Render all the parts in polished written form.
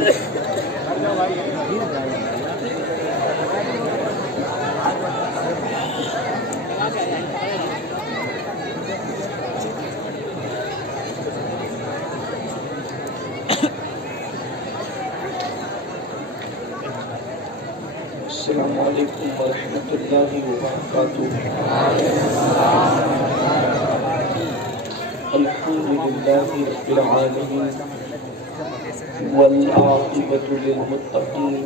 السلام علیکم ورحمۃ اللہ وبرکاتہ۔ الحمد للہ رب العالمین والعاقبۃ للمتقین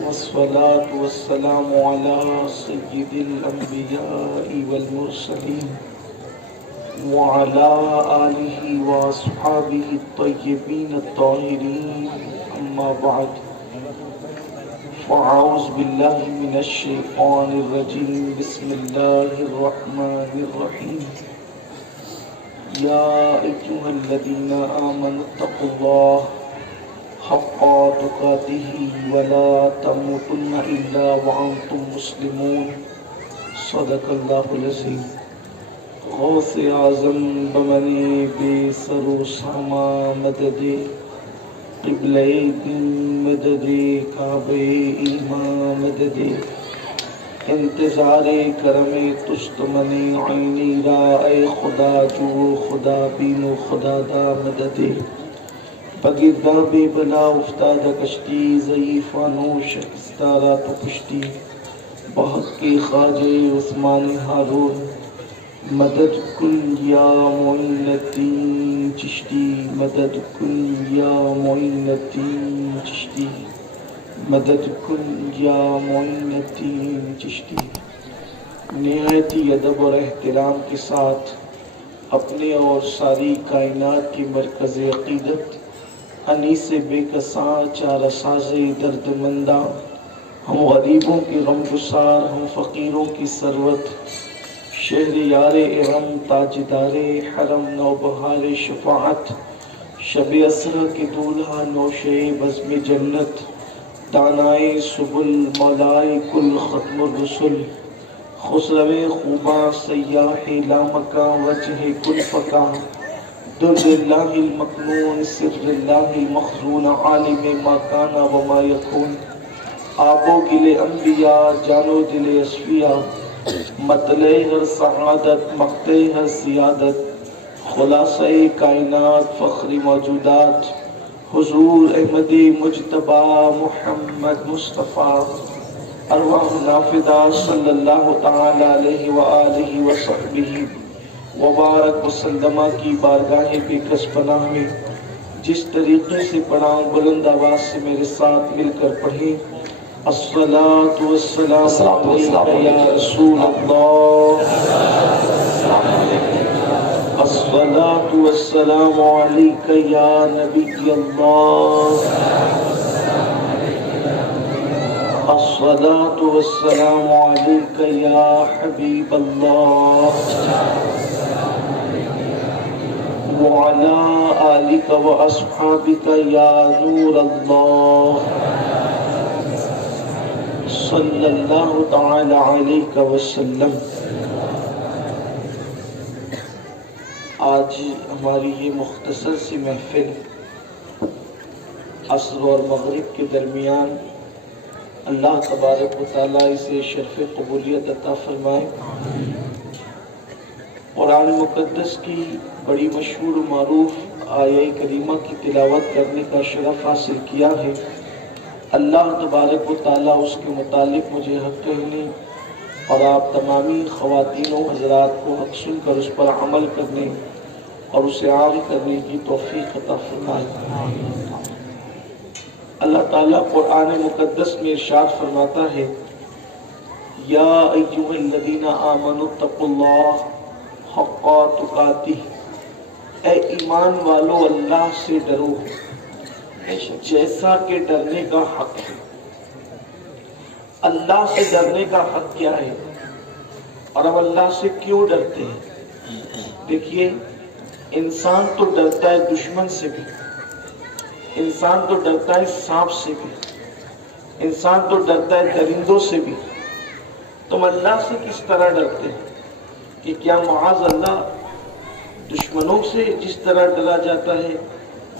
والصلاة والسلام علی سید الانبیاء والمرسلین وعلی آلہ واصحابہ الطیبین الطاہرین، اما بعد فاعوذ باللہ من الشیطان الرجیم، بسم اللہ الرحمن الرحیم۔ یا ایھا الذین آمنوا اتقوا اللہ حق تقاتہ ولا تموتن الا وانتم مسلمون، صدق اللہ العظیم۔ غوث اعظم بمنِ بے سر و ساما مدد قبلہ دین مدد کعبہ ایمان مدد انتظار کرم تست من عینی را، اے خدا جو خدا بین و خدا دا مدد بگردہ بے بلا افتادہ کشتی ضعیفہ نو شکستہ را تو پشتی بحق کے خواجہ عثمان ہارون مدد کن یا معین الدین چشتی، مدد کن یا معین الدین چشتی، مدد کن یا معین الدین چشتی۔ نہایت ہی ادب اور احترام کے ساتھ اپنے اور ساری کائنات کی مرکز عقیدت انیس بے کساں چارہ ساز درد منداں، ہم غریبوں کے غم گسار، ہم فقیروں کی ثروت، شہر یار ارم تاجدار حرم نوبہار شفاعت، شب اسرا کے دولہا نوشے بزم جنت، دانائے سبل مولائے کل ختم الرسل، خسرو خوباں سیاح لامکاں وجہ کل فکاں، در اللہ المکنون سر اللہ المخزون، عالم ما کانا وما یکون، آب و گل انبیاء جان و دل اصفیاء، مطلع ہر سعادت مقطع ہر سیادت، خلاصہ کائنات فخر موجودات، حضور احمد مجتبی محمد مصطفیٰ، ارواح نافدہ صلی اللہ تعالی علیہ وآلہ وصحبہ وبارک وسلم کی بارگاہ بے کس پناہ میں جس طریقے سے پڑھاؤں بلند آواز سے میرے ساتھ مل کر پڑھیں۔ الصلاة والسلام علیکہ یا رسول اللہ، الصلاة والسلام علیکہ یا نبی اللہ، الصلاة والسلام علیکہ یا حبیب اللہ، وعلی آلک واصحابک یا نور اللہ، صلی اللہ تعالی علیہ وسلم۔ آج ہماری یہ مختصر سی محفل عصر اور مغرب کے درمیان اللہ تبارک و تعالیٰ اسے شرف قبولیت عطا فرمائے۔ قرآن مقدس کی بڑی مشہور و معروف آیہ کریمہ کی تلاوت کرنے کا شرف حاصل کیا ہے۔ اللہ تبارک و تعالیٰ اس کے متعلق مجھے حق کہنے اور آپ تمامی خواتین و حضرات کو حق سن کر اس پر عمل کرنے اور اسے عام کرنے کی توفیق عطا فرمائے۔ اللہ تعالیٰ قرآن مقدس میں ارشاد فرماتا ہے، یا ایھا الذین آمنوا اتقوا اللہ حق تقاتہ، اے ایمان والو اللہ سے ڈرو جیسا کہ ڈرنے کا حق ہے۔ اللہ سے ڈرنے کا حق کیا ہے اور ہم اللہ سے کیوں ڈرتے ہیں؟ دیکھیے، انسان تو ڈرتا ہے دشمن سے بھی، انسان تو ڈرتا ہے سانپ سے بھی، انسان تو ڈرتا ہے درندوں سے بھی۔ تم اللہ سے کس طرح ڈرتے ہیں؟ کہ کیا معاذ اللہ دشمنوں سے جس طرح ڈرا جاتا ہے،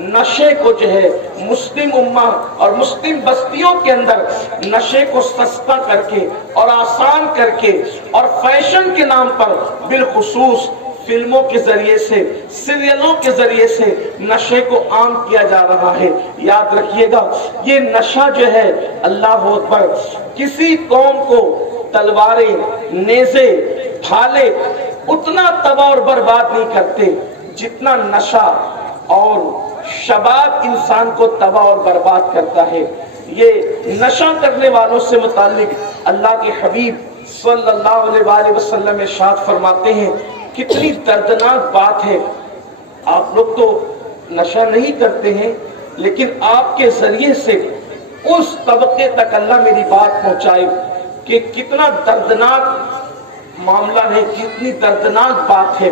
نشے کو جو ہے مسلم امہ اور مسلم بستیوں کے اندر نشے کو سستا کر کے اور آسان کر کے اور فیشن کے نام پر بالخصوص فلموں کے ذریعے سے سیریلوں کے ذریعے سے نشے کو عام کیا جا رہا ہے. یاد رکھیے گا یہ نشہ جو ہے اللہ اکبر کسی قوم کو تلواریں نیزے بھالے اتنا تباہ اور برباد نہیں کرتے جتنا نشہ اور شباب انسان کو تباہ اور برباد کرتا ہے. یہ نشہ کرنے والوں سے متعلق اللہ کے حبیب صلی اللہ علیہ وآلہ وسلم ارشاد فرماتے ہیں کتنی دردناک بات ہے. آپ لوگ تو نشہ نہیں کرتے ہیں لیکن آپ کے ذریعے سے اس طبقے تک اللہ میری بات پہنچائے کہ کتنا دردناک معاملہ ہے, کتنی دردناک بات ہے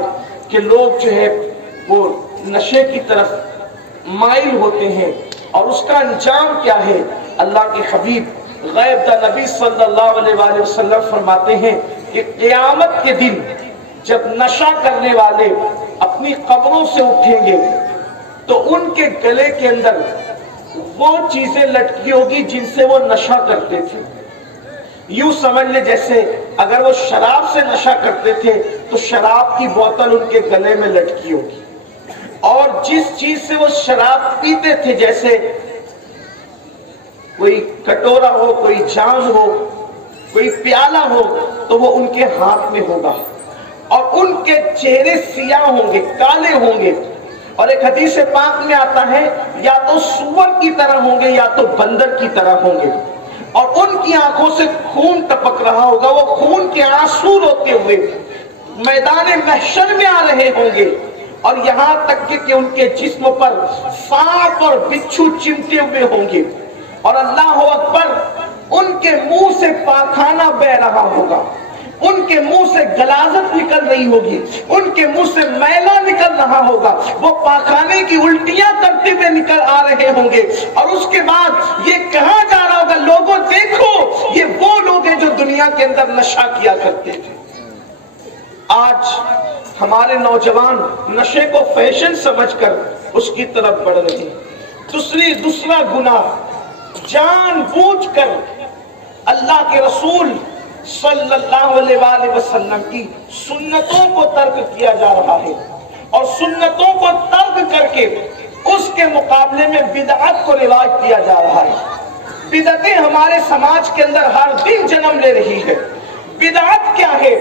کہ لوگ جو ہے وہ نشے کی طرف مائل ہوتے ہیں. اور اس کا انجام کیا ہے؟ اللہ کے حبیب غیب دا نبی صلی اللہ علیہ وآلہ وسلم فرماتے ہیں کہ قیامت کے دن جب نشہ کرنے والے اپنی قبروں سے اٹھیں گے تو ان کے گلے کے اندر وہ چیزیں لٹکی ہوگی جن سے وہ نشہ کرتے تھے. یوں سمجھ لے جیسے اگر وہ شراب سے نشہ کرتے تھے تو شراب کی بوتل ان کے گلے میں لٹکی ہوگی, اور جس چیز سے وہ شراب پیتے تھے جیسے کوئی کٹورا ہو, کوئی جام ہو, کوئی پیالہ ہو تو وہ ان کے ہاتھ میں ہوگا اور ان کے چہرے سیاہ ہوں گے, کالے ہوں گے. اور ایک حدیث پاک میں آتا ہے یا تو سور کی طرح ہوں گے یا تو بندر کی طرح ہوں گے, اور ان کی آنکھوں سے خون ٹپک رہا ہوگا, وہ خون کے آنسو روتے ہوئے میدان محشر میں آ رہے ہوں گے, اور یہاں تک کہ ان کے جسم پر سانپ اور بچھو چمٹے ہوئے ہوں گے, اور اللہ اکبر ان کے منہ سے پاخانہ بہ رہا ہوگا, ان کے منہ سے غلاظت نکل رہی ہوگی, ان کے منہ سے میلا نکل رہا ہوگا, وہ پاخانے کی الٹیاں کرتے ہوئے نکل آ رہے ہوں گے. اور اس کے بعد یہ کہا جا رہا ہوگا لوگوں دیکھو یہ وہ لوگ ہیں جو دنیا کے اندر نشہ کیا کرتے تھے. آج ہمارے نوجوان نشے کو فیشن سمجھ کر اس کی طرف بڑھ رہے ہیں. دوسرا گناہ جان بوجھ کر اللہ کے رسول صلی اللہ علیہ وآلہ وسلم کی سنتوں کو ترک کیا جا رہا ہے, اور سنتوں کو ترک کر کے اس کے مقابلے میں بدعت کو رواج دیا جا رہا ہے. بدعتیں ہمارے سماج کے اندر ہر دن جنم لے رہی ہے. بدعت کیا ہے,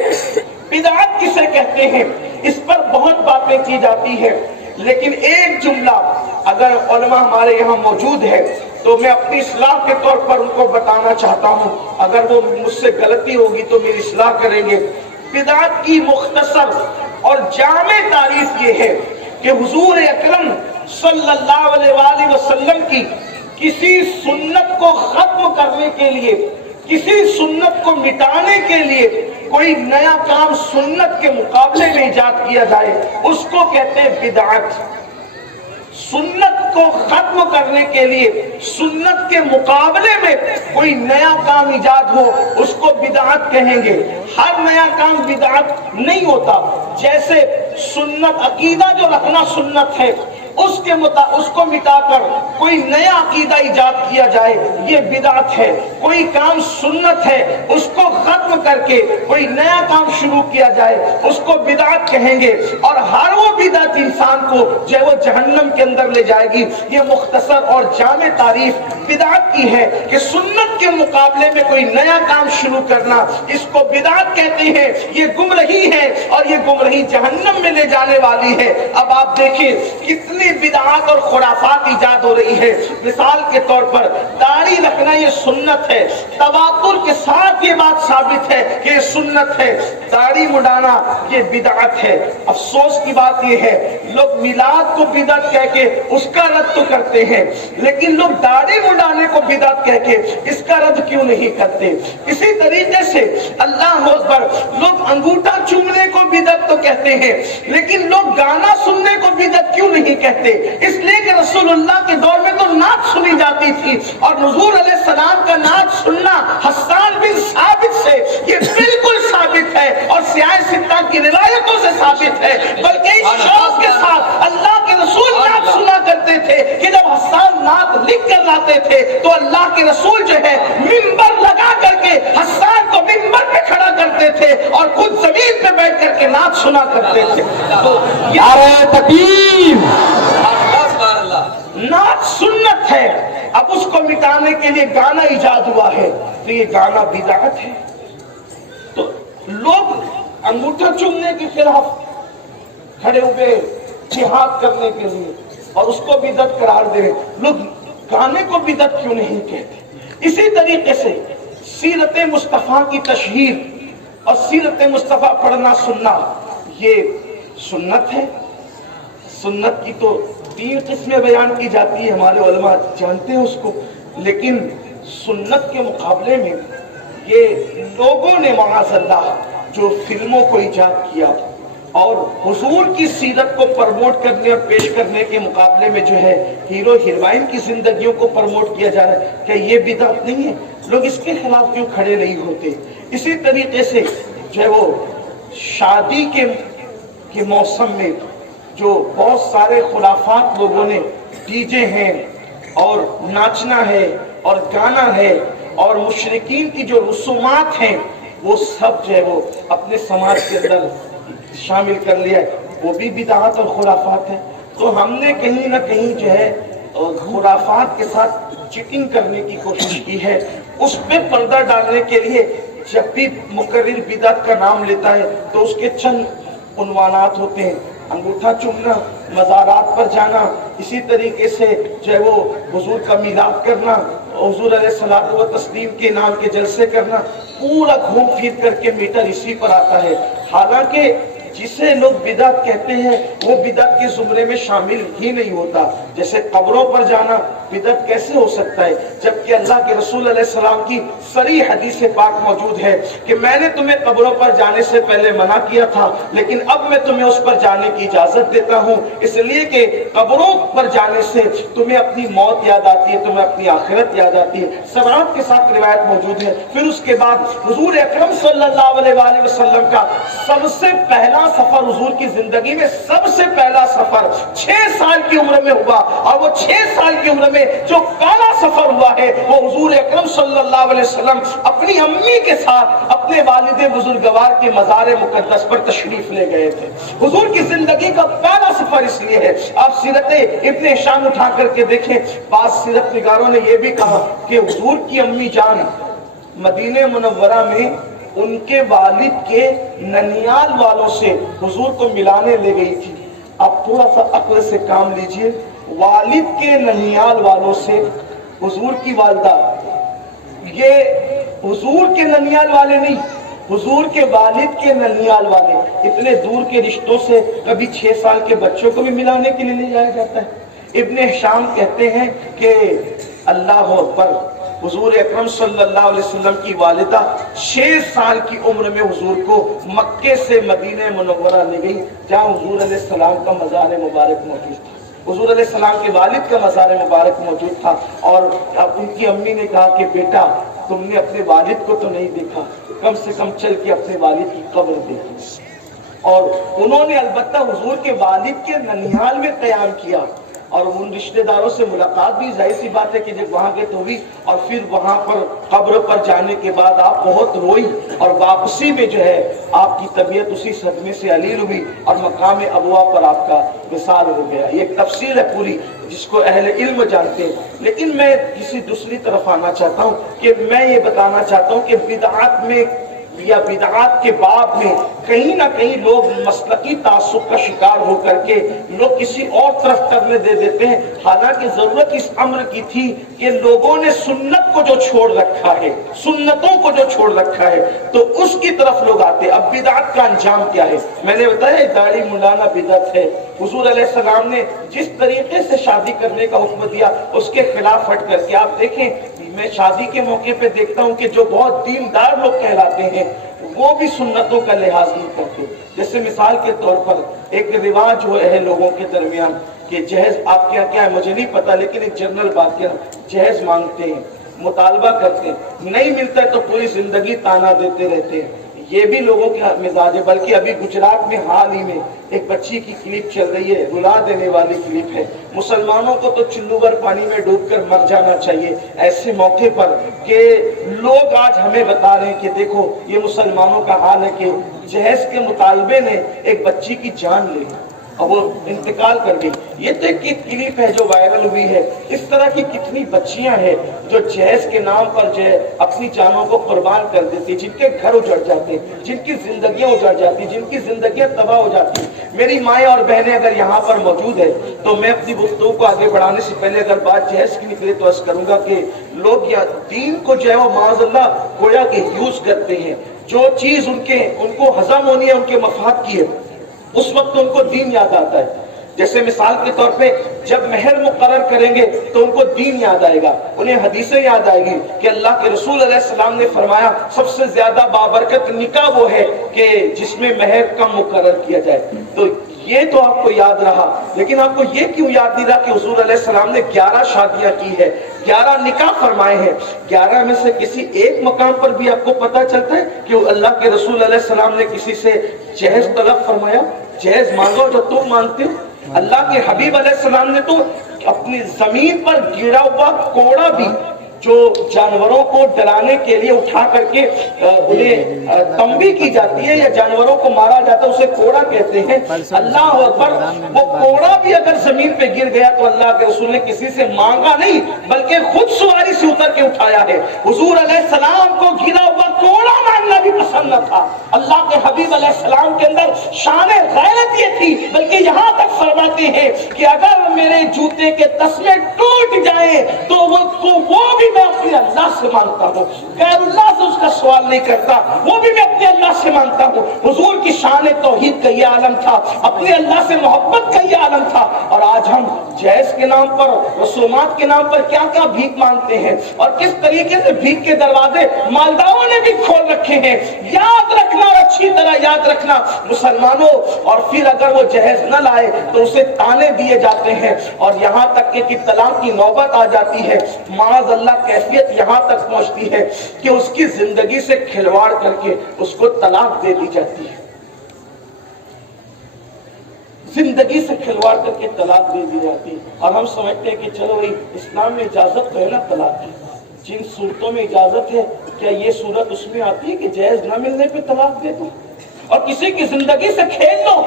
بدعت کسے کہتے ہیں, اس پر بہت باتیں کی جاتی ہے, لیکن ایک جملہ اگر علماء ہمارے یہاں موجود ہے تو میں اپنی اصلاح کے طور پر ان کو بتانا چاہتا ہوں, اگر وہ مجھ سے غلطی ہوگی تو میری اصلاح کریں گے. بدعت کی مختصر اور جامع تعریف یہ ہے کہ حضور اکرم صلی اللہ علیہ وآلہ وسلم کی کسی سنت کو ختم کرنے کے لیے, کسی سنت کو مٹانے کے لیے کوئی نیا کام سنت کے مقابلے میں ایجاد کیا جائے, اس کو کہتے ہیں بدعت. سنت کو ختم کرنے کے لیے سنت کے مقابلے میں کوئی نیا کام ایجاد ہو اس کو بدعت کہیں گے. ہر نیا کام بدعت نہیں ہوتا. جیسے سنت عقیدہ جو رکھنا سنت ہے اس کو مٹا کر کوئی نیا عقیدہ ایجاد کیا جائے یہ بدعت ہے. کوئی کام سنت ہے اس کو ختم کر کے کوئی نیا کام شروع کیا جائے اس کو بدعت کہیں گے, اور ہر وہ بدعت انسان کو جو وہ جہنم کے اندر لے جائے گی. یہ مختصر اور جامع تعریف بدعت کی ہے کہ سنت کے مقابلے میں کوئی نیا کام شروع کرنا, اس کو بدعت کہتے ہیں. یہ گمراہی ہے اور یہ گمراہی جہنم میں لے جانے والی ہے. اب آپ دیکھیں کتنی بدعات اور خرافات ایجاد ہو رہی ہے. مثال کے طور پر داڑھی رکھنا یہ سنت ہے, تواتر کے ساتھ یہ بات ثابت ہے کہ یہ سنت ہے. داڑھی مڈانا یہ بدعت ہے. افسوس کی بات یہ ہے لوگ میلاد کو بدعت کہہ کے اس کا رد تو کرتے ہیں, لیکن لوگ داڑھی مڈانے کو بدعت کہہ کے اس کا رد کیوں نہیں کرتے. اسی طریقے سے اللہ اکبر لوگ انگوٹھا چومنے کو بدعت تو کہتے ہیں, لیکن لوگ گانا سننے کو بدعت کیوں نہیں کہتے. اس لیے کہ رسول اللہ کے دور میں تو نعت سنی جاتی تھی, اور حضور علیہ السلام کا نعت سننا حسان بن ثابت سے یہ بالکل ثابت ہے, اور سیاہ ستہ کی روایتوں سے ثابت ہے. بلکہ اس شوق کے ساتھ اللہ کے رسول نعت سنا کرتے تھے کے رسول جو ہے منبر لگا کر کے حسان کو منبر پہ کھڑا کرتے تھے اور خود زمین پہ بیٹھ کر کے نعت سنا کرتے تھے. تو نعت سنت ہے. اب اس کو مٹانے کے لیے گانا ایجاد ہوا ہے تو یہ گانا بدعت ہے. تو لوگ انگوٹھا چومنے کے خلاف کھڑے ہوئے جہاد کرنے کے لیے اور اس کو بدعت قرار دے رہے. لوگ گانے کو بدعت کیوں نہیں کہتے؟ اسی طریقے سے سیرت مصطفیٰ کی تشہیر اور سیرت مصطفیٰ پڑھنا سننا یہ سنت ہے. سنت کی تو 3 قسمیں بیان کی جاتی ہے، ہمارے علماء جانتے ہیں اس کو. لیکن سنت کے مقابلے میں یہ لوگوں نے معاذ اللہ جو فلموں کو ایجاد کیا اور حضور کی سیرت کو پروموٹ کرنے اور پیش کرنے کے مقابلے میں جو ہے ہیرو ہیروئن کی زندگیوں کو پروموٹ کیا جا رہا ہے، کہ یہ بدعت نہیں ہے؟ لوگ اس کے خلاف کیوں کھڑے نہیں ہوتے؟ اسی طریقے سے جو ہے وہ شادی کے موسم میں جو بہت سارے خرافات لوگوں نے ڈی جے ہیں اور ناچنا ہے اور گانا ہے اور مشرکین کی جو رسومات ہیں وہ سب جو ہے وہ اپنے سماج کے اندر شامل کر لیا ہے، وہ بھی بدعات اور خرافات ہیں. تو ہم نے کہیں نہ کہیں جو ہے خرافات کے ساتھ چیٹنگ کرنے کی کوشش کی ہے. اس پہ پردہ ڈالنے کے لیے جب بھی مقرر بدعت کا نام لیتا ہے تو اس کے چند عنوانات ہوتے ہیں: انگوٹھا چومنا، مزارات پر جانا، اسی طریقے سے جو ہے وہ حضور کا میلاد کرنا، حضور علیہ الصلوۃ والتسلیم کے نام کے جلسے کرنا. پورا گھوم پھر کر کے میٹر اسی پر آتا ہے. حالانکہ جسے لوگ بدعت کہتے ہیں وہ بدعت کے زمرے میں شامل ہی نہیں ہوتا. جیسے قبروں پر جانا بدعت کیسے ہو سکتا ہے جبکہ اللہ کے رسول علیہ السلام کی صریح حدیث پاک موجود ہے کہ میں نے تمہیں قبروں پر جانے سے پہلے منع کیا تھا لیکن اب میں تمہیں اس پر جانے کی اجازت دیتا ہوں، اس لیے کہ قبروں پر جانے سے تمہیں اپنی موت یاد آتی ہے، تمہیں اپنی آخرت یاد آتی ہے. سماعت کے ساتھ روایت موجود ہے. پھر اس کے بعد حضور اکرم صلی اللہ علیہ وآلہ وسلم کا سب سے پہلا سفر، حضور کی زندگی میں سب سے پہلا سفر 6 سال کی عمر میں ہوا، اور وہ 6 سال کی عمر میں جو پہلا سفر ہوا ہے وہ حضور اکرم صلی اللہ علیہ وسلم اپنی امی کے ساتھ اپنے والد بزرگوار کے مزار مقدس پر تشریف لے گئے تھے. حضور کی زندگی کا پہلا سفر اس لیے ہے. آپ سیرت ابن ہشام اٹھا کر کے دیکھیں، بعض سیرت نگاروں نے یہ بھی کہا کہ حضور کی امی جان مدینہ منورہ میں ان کے والد کے ننیال والوں سے حضور کو ملانے لے گئی تھی. آپ تھوڑا سا عقل سے کام لیجئے. والد کے ننیال والوں سے حضور کی والدہ، یہ حضور کے ننیال والے نہیں، حضور کے والد کے ننیال والے. اتنے دور کے رشتوں سے کبھی 6 سال کے بچوں کو بھی ملانے کے لیے لے جایا جاتا ہے. ابن ہشام کہتے ہیں کہ اللہ اکبر، حضور اکرم صلی اللہ علیہ وسلم کی والدہ 6 سال کی عمر میں حضور کو مکے سے مدینہ منورہ لے گئی جہاں حضور علیہ السلام کا مزار مبارک موجود تھا. حضور علیہ السلام کے والد کا مزار مبارک موجود تھا اور اب ان کی امی نے کہا کہ بیٹا تم نے اپنے والد کو تو نہیں دیکھا، کم سے کم چل کے اپنے والد کی قبر دیکھی. اور انہوں نے البتہ حضور کے والد کے ننیال میں قیام کیا اور ان رشتہ داروں سے ملاقات بھی ظاہر سی بات ہے کہ جب وہاں گئے تو ہوئی. اور پھر وہاں پر قبر پر جانے کے بعد آپ بہت روئی اور واپسی میں جو ہے آپ کی طبیعت اسی صدمے سے علیل ہوئی اور مقام ابوا پر آپ کا وصال ہو گیا. یہ ایک تفصیل ہے پوری جس کو اہل علم جانتے ہیں. لیکن میں کسی دوسری طرف آنا چاہتا ہوں کہ میں یہ بتانا چاہتا ہوں کہ بدعات میں یا بدعات کے باب میں کہیں نہ کہیں لوگ مسلکی تعصب کا شکار ہو کر کے لوگ کسی اور طرف کرنے دے دیتے ہیں. حالانکہ ضرورت اس امر کی تھی کہ لوگوں نے سنت کو جو چھوڑ رکھا ہے، سنتوں کو جو چھوڑ رکھا ہے تو اس کی طرف لوگ آتے. اب بدعت کا انجام کیا ہے؟ میں نے بتایا داڑھی منڈانا بدعت ہے. حضور علیہ السلام نے جس طریقے سے شادی کرنے کا حکم دیا اس کے خلاف ہٹ کر کے آپ دیکھیں، میں شادی کے موقع پہ دیکھتا ہوں کہ جو بہت دیندار لوگ کہلاتے ہیں وہ بھی سنتوں کا لحاظ نہیں کرتے. جیسے مثال کے طور پر ایک رواج ہو ہے لوگوں کے درمیان کہ جہیز آپ کے کیا ہے مجھے نہیں پتا، لیکن ایک جنرل بات کیا، جہیز مانگتے ہیں، مطالبہ کرتے ہیں، نہیں ملتا ہے تو پوری زندگی تانا دیتے رہتے ہیں. یہ بھی لوگوں کا مزاج ہے، بلکہ ابھی گجرات میں حال ہی میں ایک بچی کی کلپ چل رہی ہے، رلا دینے والی کلپ ہے۔ مسلمانوں کو تو چلو بھر پانی میں ڈوب کر مر جانا چاہیے ایسے موقع پر کہ لوگ آج ہمیں بتا رہے ہیں کہ دیکھو یہ مسلمانوں کا حال ہے کہ جہیز کے مطالبے نے ایک بچی کی جان لی اور وہ انتقال کر گئی۔ یہ تو ایک کلپ ہے جو وائرل ہوئی ہے۔ اس طرح کی کتنی بچیاں ہیں جو جہیز کے نام پر جو ہے اپنی جانوں کو قربان کر دیتی، جن کے گھر اجڑ جاتے، جن کی زندگیاں اجڑ جاتی، جن کی زندگیاں تباہ ہو جاتی۔ میری مائیں اور بہنیں اگر یہاں پر موجود ہے تو میں اپنی گفتگو کو آگے بڑھانے سے پہلے اگر بات جہیز کی نکلے تو عرض کروں گا کہ لوگ یا دین کو جو ہے وہ معاذ اللہ گویا کہ یوز کرتے ہیں۔ جو چیز ان کو ہضم ہونی ہے ان کے مفاد کی ہے، اس وقت ان کو دین یاد آتا ہے۔ جیسے مثال کے طور پہ جب مہر مقرر کریں گے تو ان کو دین یاد آئے گا، انہیں حدیثیں یاد آئے گی کہ اللہ کے رسول علیہ السلام نے فرمایا سب سے زیادہ بابرکت نکاح وہ ہے کہ جس میں مہر کم مقرر کیا جائے۔ تو یہ تو آپ کو یاد رہا، لیکن آپ کو یہ کیوں یاد نہیں رہا کہ حضور علیہ السلام نے 11 شادیاں کی ہے، 11 نکاح فرمائے ہیں؟ 11 میں سے کسی ایک مقام پر بھی آپ کو پتا چلتا ہے کہ اللہ کے رسول علیہ السلام نے کسی سے جہیز طلب فرمایا؟ جہیز مانگو جو تم مانگتے ہو۔ اللہ کے حبیب علیہ السلام نے تو اپنی زمین پر گرا ہوا کوڑا بھی جو جانوروں کو ڈرانے کے لیے اٹھا کر کے انہیں تنبیہ کی جاتی ہے یا جانوروں کو مارا جاتا ہے، اسے کوڑا کہتے ہیں۔ اللہ اکبر، وہ کوڑا بھی اگر زمین پہ گر گیا تو اللہ کے رسول نے کسی سے مانگا نہیں بلکہ خود سواری سے اتر کے اٹھایا ہے۔ حضور علیہ السلام کو گرا ہوا کوڑا مانگنا بھی پسند نہ تھا۔ اللہ کے حبیب علیہ السلام کے اندر شان غیرت یہ تھی، بلکہ یہاں تک فرماتے ہیں کہ اگر میرے جوتے کے تسمے ٹوٹ جائیں تو وہ بھی میں اپنے اللہ سے مانگتا ہوں، غیر اللہ سے اس کا سوال نہیں کرتا، وہ بھی میں اپنے اللہ سے مانگتا ہوں۔ حضور کی شان توحید کا یہ عالم تھا، اپنے اللہ سے محبت کا یہ عالم تھا، اور آج ہم جہیز کے نام پر، رسومات کے نام پر کیا کیا بھیک مانگتے ہیں اور کس طریقے سے بھیک کے دروازے مالداروں نے بھی کھول رکھے ہیں۔ یاد رکھنا، اور اچھی طرح یاد رکھنا مسلمانوں، اور پھر اگر وہ جہیز نہ لائے تو اسے تانے دیے جاتے ہیں اور یہاں تک کہ طلاق کی نوبت آ جاتی ہے۔ معاذ اللہ کیفیت یہاں تک پہنچتی ہے کہ اس کی زندگی سے کھلواڑ کر کے اس کو طلاق دے دی جاتی ہے، زندگی سے کھلواڑ کر کے طلاق دے دی جاتی ہے۔ اور ہم سمجھتے ہیں کہ چلو بھائی اسلام میں اجازت تو ہے نا طلاق کی، جن صورتوں میں اجازت ہے کیا یہ صورت اس میں آتی ہے کہ جہیز نہ ملنے پہ طلاق دے دو اور کسی کی زندگی سے کھیل دو؟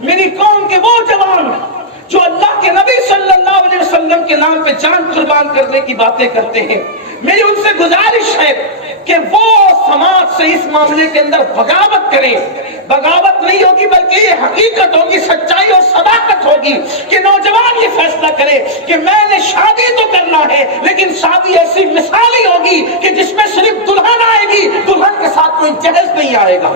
میری قوم کے وہ جوان جو اللہ کے نبی صلی اللہ علیہ وسلم کے نام پہ جان قربان کرنے کی باتیں کرتے ہیں، میری ان سے گزارش ہے کہ وہ سماج سے اس معاملے کے اندر بغاوت کریں۔ بغاوت نہیں ہوگی بلکہ یہ حقیقت ہوگی، سچائی اور صداقت ہوگی کہ نوجوان یہ فیصلہ کرے کہ میں نے شادی تو کرنا ہے لیکن شادی ایسی مثالی ہوگی کہ جس میں صرف دلہن آئے گی، دلہن کے ساتھ کوئی جہیز نہیں آئے گا۔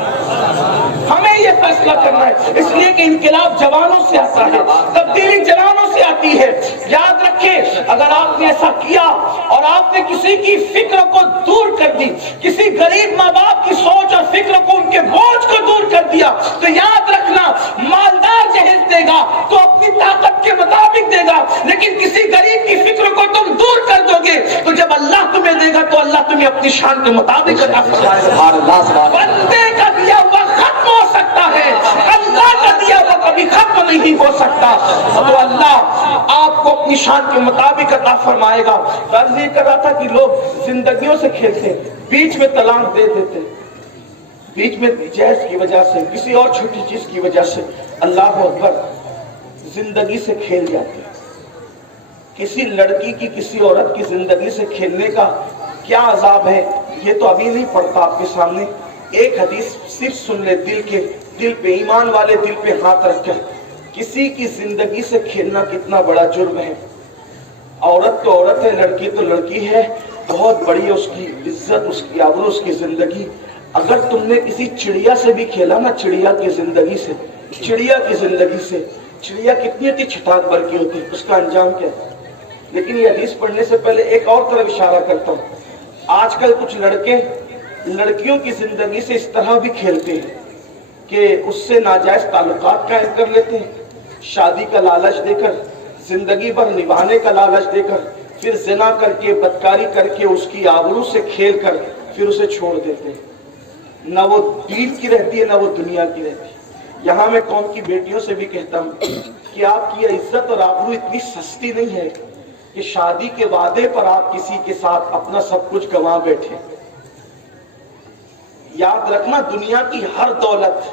ہمیں یہ فیصلہ کرنا ہے، اس لیے کہ انقلاب جوانوں سے آتا ہے، تبدیلی جوانوں سے آتی ہے۔ یاد رکھیں اگر آپ نے ایسا کیا اور آپ نے کسی کی فکر کو دور کر دی، کسی غریب ماں باپ کی سوچ اور فکر کو، ان کے بوجھ کو دور کر دیا، تو یاد رکھنا مالدار جہیز دے گا تو اپنی طاقت کے مطابق دے گا، لیکن کسی غریب کی فکر کو تم دور کر دو گے تو جب اللہ تمہیں دے گا تو اللہ تمہیں اپنی شان کے مطابق عطا فرمائے گا۔ بندے کا دیا ہوا ختم ہو سکتا ہے، اللہ کا دیا ہوا کبھی ختم نہیں ہو سکتا، تو اللہ آپ کو اپنی شان کے مطابق عطا فرمائے گا۔ عرض یہ کر رہا تھا کہ لوگ زندگیوں سے کھیلتے، بیچ میں طلاق دے دیتے، بیچ میں جہیز کی وجہ سے، کسی اور چھوٹی چیز کی وجہ سے، اللہ اکبر، زندگی سے کھیل جاتے۔ کسی لڑکی کی کسی عورت کی زندگی سے کھیلنے کا کیا عذاب ہے یہ تو ابھی نہیں پڑتا آپ کے سامنے۔ ایک حدیث صرف سن لے، دل پہ، ایمان والے دل پہ ہاتھ رکھ کر، کسی کی زندگی سے کھیلنا کتنا بڑا جرم ہے۔ عورت تو عورت ہے، لڑکی تو لڑکی ہے، بہت بڑی ہے اس کی عزت، اس کی آبرو، اس کی زندگی۔ اگر تم نے کسی چڑیا سے بھی کھیلا نا، چڑیا کی زندگی سے، چڑیا کی زندگی سے، چڑیا کتنی اتی چھٹاک بھر کی ہوتی، اس کا انجام کیا ہے؟ لیکن یہ حدیث پڑھنے سے پہلے ایک اور طرف اشارہ کرتا ہوں۔ آج کل کچھ لڑکے لڑکیوں کی زندگی سے اس طرح بھی کھیلتے ہیں کہ اس سے ناجائز تعلقات قائم کر لیتے ہیں، شادی کا لالچ دے کر، زندگی بھر نبھانے کا لالچ دے کر، پھر زنا کر کے، بدکاری کر کے، اس کی آبرو سے کھیل کر پھر اسے چھوڑ دیتے ہیں۔ نہ وہ دین کی رہتی ہے نہ وہ دنیا کی رہتی ہے۔ یہاں میں قوم کی بیٹیوں سے بھی کہتا ہوں کہ آپ کی عزت اور آبرو اتنی سستی نہیں ہے کہ شادی کے وعدے پر آپ کسی کے ساتھ اپنا سب کچھ گنوا بیٹھے۔ یاد رکھنا دنیا کی ہر دولت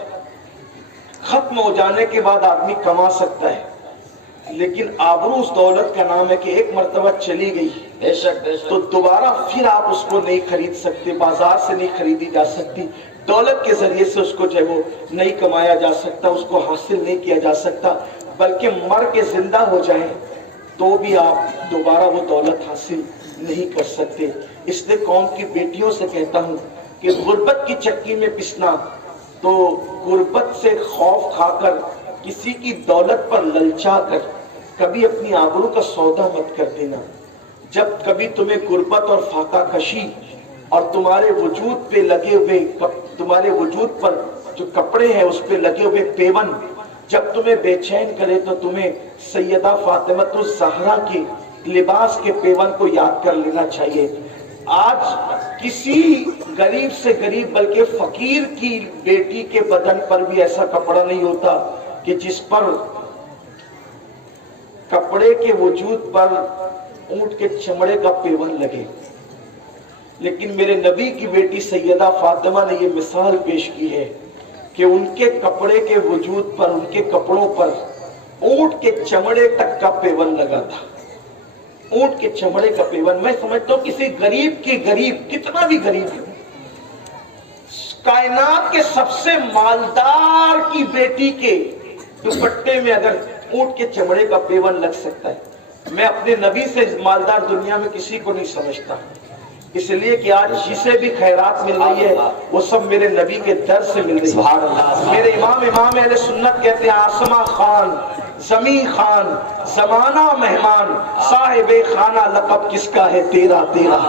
ختم ہو جانے کے بعد آدمی کما سکتا ہے، لیکن آبرو اس دولت کا نام ہے کہ ایک مرتبہ چلی گئی بے شک بے شک تو دوبارہ پھر آپ اس کو نہیں خرید سکتے، بازار سے نہیں خریدی جا سکتی، دولت کے ذریعے سے اس کو جو ہے وہ نہیں کمایا جا سکتا، اس کو حاصل نہیں کیا جا سکتا، بلکہ مر کے زندہ ہو جائیں تو بھی آپ دوبارہ وہ دولت حاصل نہیں کر سکتے۔ اس لیے قوم کی بیٹیوں سے کہتا ہوں کہ غربت کی چکی میں پسنا، تو غربت سے خوف کھا کر کسی کی دولت پر للچا کر کبھی اپنی آبرو کا سودا مت کر دینا۔ جب کبھی تمہیں غربت اور فاقہ کشی اور تمہارے وجود پہ لگے ہوئے، تمہارے وجود پر جو کپڑے ہیں اس پہ لگے ہوئے پیون جب تمہیں بے چین کرے تو تمہیں سیدہ فاطمۃ الزہرا کے لباس کے پیون کو یاد کر لینا چاہیے۔ آج کسی غریب سے غریب بلکہ فقیر کی بیٹی کے بدن پر بھی ایسا کپڑا نہیں ہوتا کہ جس پر کپڑے کے وجود پر اونٹ کے چمڑے کا پیون لگے، لیکن میرے نبی کی بیٹی سیدہ فاطمہ نے یہ مثال پیش کی ہے کہ ان کے کپڑے کے وجود پر، ان کے کپڑوں پر اونٹ کے چمڑے تک کا پیون لگا تھا، اونٹ کے چمڑے کا پیون۔ میں سمجھتا ہوں کسی غریب کی غریب، کتنا بھی غریب ہے، کائنات کے سب سے مالدار کی بیٹی کے دوپٹے میں اگر اونٹ کے چمڑے کا پیون لگ سکتا ہے، میں اپنے نبی سے مالدار دنیا میں کسی کو نہیں سمجھتا، اس لیے کہ آج جسے بھی خیرات مل رہی ہے وہ سب میرے نبی کے در سے مل رہی ہے۔ میرے امام اہل سنت کہتے ہیں آسماں خان، زمین خان، زمانہ مہمان، صاحب خانہ لقب کس کا ہے تیرا تیرا،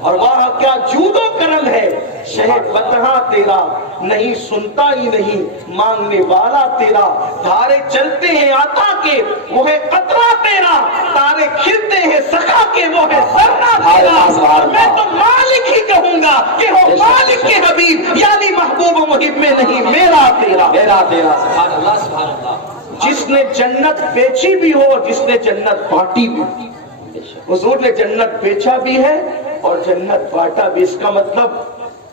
اور وہاں کیا جود و کرم ہے شہ بدہاں تیرا، نہیں سنتا ہی نہیں مانگنے والا تیرا، دھارے چلتے ہیں عطا کے وہ ہے قطرہ تیرا، تارے کھلتے ہیں سخا کے وہ ہے ذرہ تیرا، میں تو مالک ہی کہوں گا کہ ہو مالک کے حبیب، یعنی محبوب و محب میں نہیں میرا تیرا، میرا تیرا۔ سبحان اللہ سبحان اللہ۔ جس نے جنت بیچی بھی ہو، جس نے جنت بانٹی بھی ہو، حضور نے جنت بیچا بھی ہے اور جنت بانٹا بھی، اس کا مطلب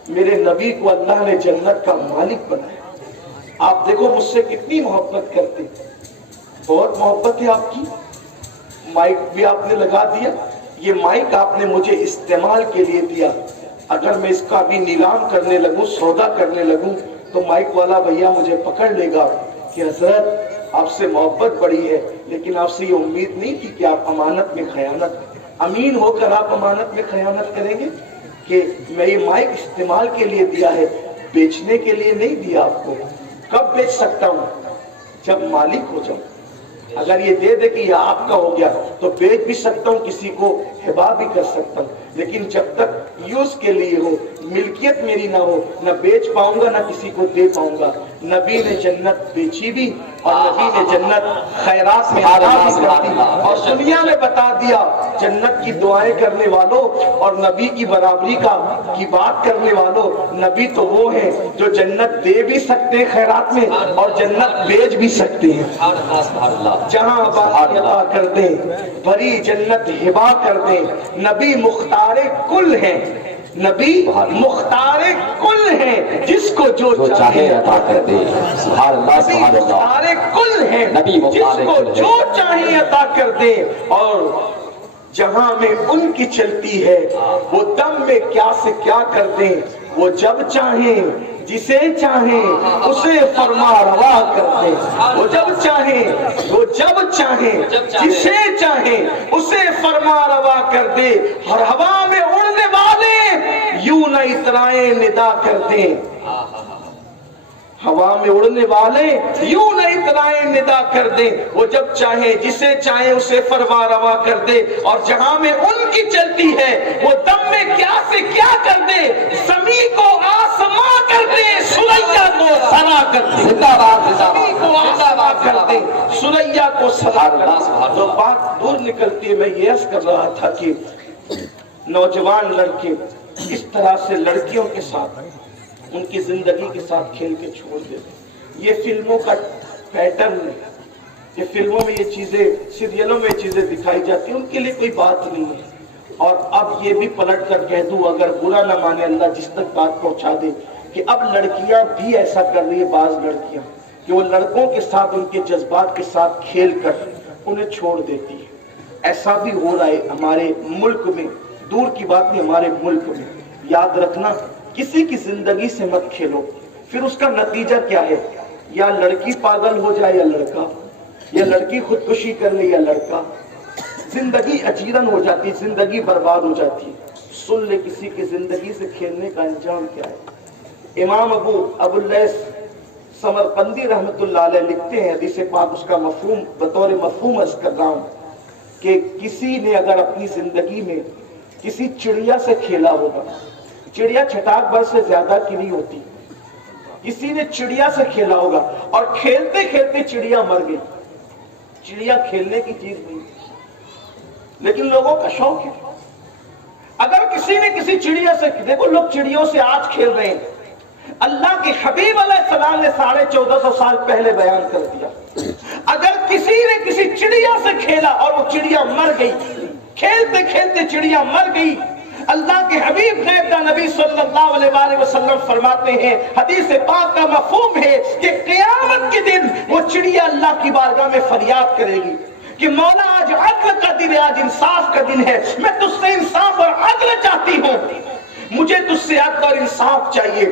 میرے نبی کو اللہ نے جنت کا مالک بنایا۔ آپ دیکھو مجھ سے کتنی محبت کرتے، بہت محبت ہے آپ کی۔ مائک بھی آپ نے لگا دیا، یہ مائک آپ نے مجھے استعمال کے لیے دیا، اگر میں اس کا بھی نیلام کرنے لگوں، سودا کرنے لگوں تو مائک والا بھیا مجھے پکڑ لے گا کہ حضرت آپ سے محبت بڑی ہے لیکن آپ سے یہ امید نہیں تھی کہ آپ امانت میں خیانت، امین ہو کر آپ امانت میں خیانت کریں گے کہ میں یہ مائک استعمال کے لیے دیا ہے، بیچنے کے لیے نہیں دیا آپ کو۔ کب بیچ سکتا ہوں؟ جب مالک ہو جاؤں۔ اگر یہ دے دے کہ یہ آپ کا ہو گیا تو بیچ بھی سکتا ہوں، کسی کو ہبا بھی کر سکتا ہوں، لیکن جب تک یوز کے لیے ہو، ملکیت میری نہ ہو، نہ بیچ پاؤں گا نہ کسی کو دے پاؤں گا۔ نبی نے جنت بیچی بھی اور نبی نے جنت خیرات میں عطا بھی کر دی، اور دنیا میں بتا دیا جنت کی دعائیں کرنے والوں اور نبی کی برابری کی بات کرنے والوں، نبی تو وہ ہیں جو جنت دے بھی سکتے ہیں خیرات میں اور جنت بیچ بھی سکتے ہیں۔ جہاں آبادی عطا کر دیں، بڑی جنت ہبا کر دیں، نبی مختار کل ہیں، نبی مختار کل ہیں، جس کو جو چاہے عطا کر دے۔ سبحان اللہ سبحان اللہ۔ مختار کل ہیں، جس کو جو چاہے عطا کر دے، اور جہاں میں ان کی چلتی ہے وہ دم میں کیا سے کیا کر دیں، وہ جب چاہیں جسے چاہیں اسے فرما روا کر دیں، وہ جب چاہیں جسے چاہیں اسے فرما روا کر دے، ہر ہوا میں اڑنے والے یوں نہ اترائیں ندا کر دیں، ہوا میں اڑنے والے یوں نہ اترائیں ندا کر دیں، وہ جب چاہیں جسے چاہیں اسے فرما روا کر دے، اور جہاں میں ان کی چلتی ہے وہ دم میں کیا سے کیا کر دے، زمین کو آسماں کر دے، سریا کو سرا کر دے، زمین کو آسماں کر دے، سریا کو سرا کر دے۔ تو بات دور نکلتی ہے، میں یہ عرض کر رہا تھا کہ نوجوان لڑکے اس طرح سے لڑکیوں کے ساتھ ان کی زندگی کے ساتھ کھیل کے چھوڑ دیتے۔ یہ فلموں کا پیٹرن ہے، یہ فلموں میں یہ چیزیں، سیریلوں میں یہ چیزیں دکھائی جاتی ہیں، ان کے لیے کوئی بات نہیں ہے۔ اور اب یہ بھی پلٹ کر کہہ دوں، اگر برا نہ مانے اللہ، جس تک بات پہنچا دے، کہ اب لڑکیاں بھی ایسا کر رہی ہے، بعض لڑکیاں کہ وہ لڑکوں کے ساتھ ان کے جذبات کے ساتھ کھیل کر انہیں چھوڑ دیتی ہے۔ ایسا بھی ہو رہا ہے ہمارے ملک میں، دور کی بات نہیں، ہمارے ملک میں۔ یاد رکھنا، کسی کی زندگی سے مت کھیلو، پھر اس کا نتیجہ کیا ہے؟ یا لڑکی پاگل ہو جائے یا لڑکا، یا لڑکی خودکشی کر لے یا لڑکا، زندگی اجیرن ہو جاتی ہے، زندگی برباد ہو جاتی ہے۔ سن لے کسی کی زندگی سے کھیلنے کا انجام کیا ہے۔ امام ابو اللیث سمرقندی رحمت اللہ علیہ لکھتے ہیں، حدیث پاک اس کا مفہوم بطور مفہوم عرض کر رہا ہوں، کہ کسی نے اگر اپنی زندگی میں کسی چڑیا سے کھیلا ہوگا، چڑیا چھٹاک بھر سے زیادہ کی نہیں ہوتی، کسی نے چڑیا سے کھیلا ہوگا اور کھیلتے کھیلتے چڑیا مر گئی۔ چڑیا کھیلنے کی چیز نہیں، لیکن لوگوں کا شوق ہے۔ اگر کسی نے کسی چڑیا سے، دیکھو لوگ چڑیوں سے آج کھیل رہے ہیں، اللہ کے حبیب علیہ السلام نے 1450 سال پہلے بیان کر دیا، اگر کسی نے کسی چڑیا سے کھیلا اور وہ چڑیا مر گئی، کھیلتے کھیلتے چڑیا مر گئی، اللہ کے حبیب غیب کا نبی صلی اللہ علیہ وآلہ وسلم فرماتے ہیں، حدیث پاک کا مفہوم ہے کہ قیامت کے دن وہ چڑیا اللہ کی بارگاہ میں فریاد کرے گی کہ مولا آج عدل کا دن ہے، آج انصاف کا دن ہے، میں تجھ سے انصاف اور عدل چاہتی ہوں، مجھے تجھ سے عدل اور انصاف چاہیے۔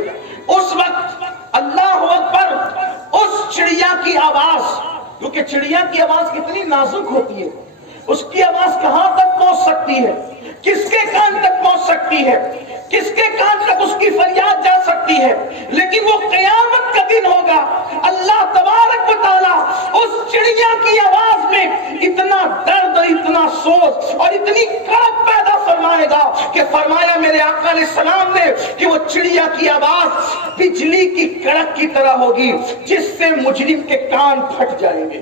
اس وقت اللہ اکبر، اس چڑیا کی آواز، کیونکہ چڑیا کی آواز کتنی نازک ہوتی ہے، اس کی آواز کہاں تک پہنچ سکتی ہے، کس کے کان تک پہنچ سکتی ہے، کس کے کان تک اس کی فریاد جا سکتی ہے، لیکن وہ قیامت کا دن ہوگا، اللہ تبارک و تعالیٰ اس چڑیا کی آواز میں اتنا درد اور اتنا سوز اور اتنی کڑک پیدا فرمائے گا کہ فرمایا میرے آقا علیہ السلام نے کہ وہ چڑیا کی آواز بجلی کی کڑک کی طرح ہوگی، جس سے مجرم کے کان پھٹ جائیں گے۔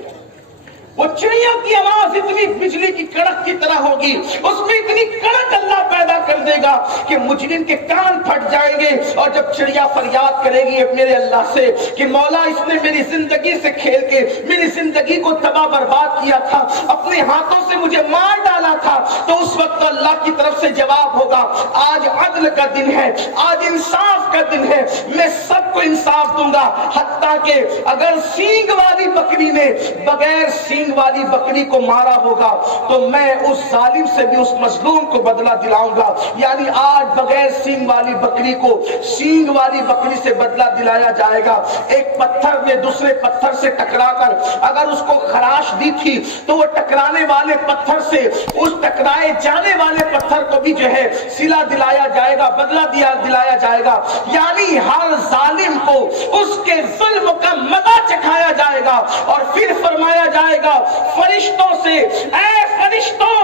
وہ چڑیا کی آواز اتنی بجلی کی کڑک کی طرح ہوگی، اس میں اتنی کڑک اللہ پیدا کر دے گا کہ مجرم کے کان پھٹ جائیں گے۔ اور جب چڑیا فریاد کرے گی میرے اللہ سے کہ مولا اس نے میری زندگی سے کھیل کے میری زندگی کو تباہ برباد کیا تھا، اپنے ہاتھوں سے مجھے مار ڈالا تھا، تو اس وقت اللہ کی طرف سے جواب ہوگا آج عدل کا دن ہے، آج انصاف کا دن ہے، میں سب کو انصاف دوں گا، حتیٰ کہ اگر سینگ والی بکری نے بغیر سینگ والی بکری کو مارا ہوگا تو میں اس ظالم سے بھی اس مظلوم کو بدلہ دلاؤں گا۔ یعنی آج بغیر سینگ والی بکری کو سینگ والی بکری سے بدلہ دلایا جائے گا۔ ایک پتھر نے دوسرے پتھر سے ٹکرا کر اگر اس کو خراش دی تھی تو وہ ٹکرانے والے پتھر سے اس ٹکرائے جانے والے پتھر کو بھی جو ہے صلہ دلایا جائے گا، بدلہ دلایا جائے گا۔ یعنی ہر ظالم کو اس کے ظلم کا مزہ چکھایا جائے گا، اور پھر فرمایا جائے گا فرشتوں سے، اے فرشتوں،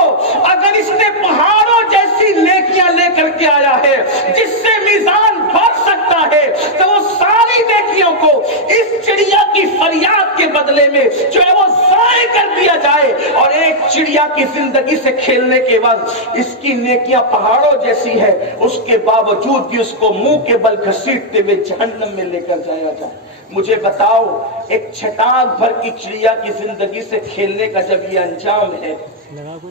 اگر اس نے پہاڑوں جیسی نیکیاں لے کر کے آیا ہے جس سے میزان بھر سکتا ہے، تو وہ ساری نیکیوں کو اس چڑیا کی فریاد کے بدلے میں جو ہے وہ ضائع کر دیا جائے، اور ایک چڑیا کی زندگی سے کھیلنے کے بعد اس کی نیکیاں پہاڑوں جیسی ہے، اس کے باوجود بھی اس کو منہ کے بل گھسیٹتے ہوئے جہنم میں لے کر جایا جائے۔ مجھے بتاؤ، ایک چھٹاک بھر کی چڑیا کی زندگی سے کھیلنے کا جب یہ انجام ہے،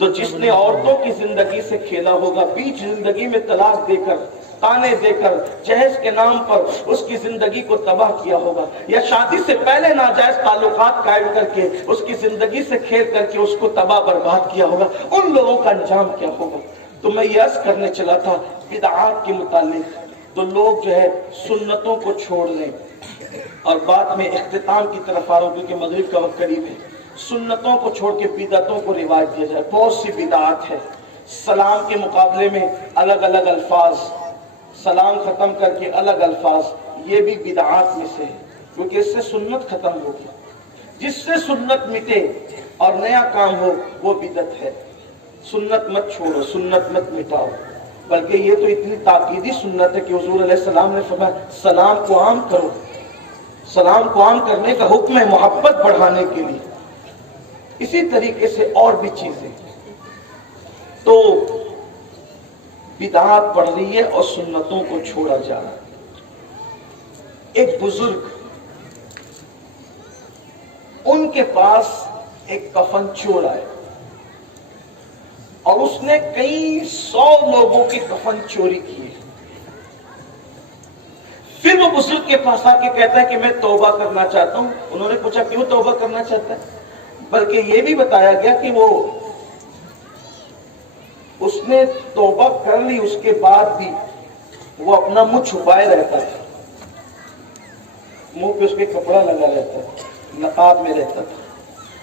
تو جس نے عورتوں کی زندگی سے کھیلا ہوگا، بیچ زندگی میں طلاق دے کر، تانے دے کر، جہیز کے نام پر اس کی زندگی کو تباہ کیا ہوگا، یا شادی سے پہلے ناجائز تعلقات قائم کر کے اس کی زندگی سے کھیل کر کے اس کو تباہ برباد کیا ہوگا، ان لوگوں کا انجام کیا ہوگا۔ تو میں یہ عرض کرنے چلا تھا بدعات کے متعلق، تو لوگ جو ہے سنتوں کو چھوڑ لیں، اور بعد میں اختتام کی طرف آ رہا ہوں کیونکہ مغرب کا وقت قریب ہے، سنتوں کو چھوڑ کے بدعتوں کو رواج دیا جائے۔ بہت سی بدعات ہے، سلام کے مقابلے میں الگ الگ الفاظ، سلام ختم کر کے الگ الفاظ، یہ بھی بدعات میں سے ہے، کیونکہ اس سے سنت ختم ہوگی۔ جس سے سنت مٹے اور نیا کام ہو وہ بدعت ہے۔ سنت مت چھوڑو، سنت مت مٹاؤ، بلکہ یہ تو اتنی تاکیدی سنت ہے کہ حضور علیہ السلام نے فرمایا سلام کو عام کرو۔ سلام کو عام کرنے کا حکم ہے محبت بڑھانے کے لیے۔ اسی طریقے سے اور بھی چیزیں، تو بدعات بڑھ رہی ہے اور سنتوں کو چھوڑا جا رہا ہے۔ ایک بزرگ، ان کے پاس ایک کفن چور آئے اور اس نے کئی 100 لوگوں کے کفن چوری کیے. پھر وہ بزرگ کے پاس آ کے کہتا ہے کہ میں توبہ کرنا چاہتا ہوں. انہوں نے پوچھا کیوں توبہ کرنا چاہتا ہے؟ بلکہ یہ بھی بتایا گیا کہ اس نے توبہ کر لی، اس کے بعد بھی وہ اپنا منہ چھپائے رہتا تھا، منہ پہ اس کے کپڑا لگا رہتا تھا، نقاب میں رہتا تھا.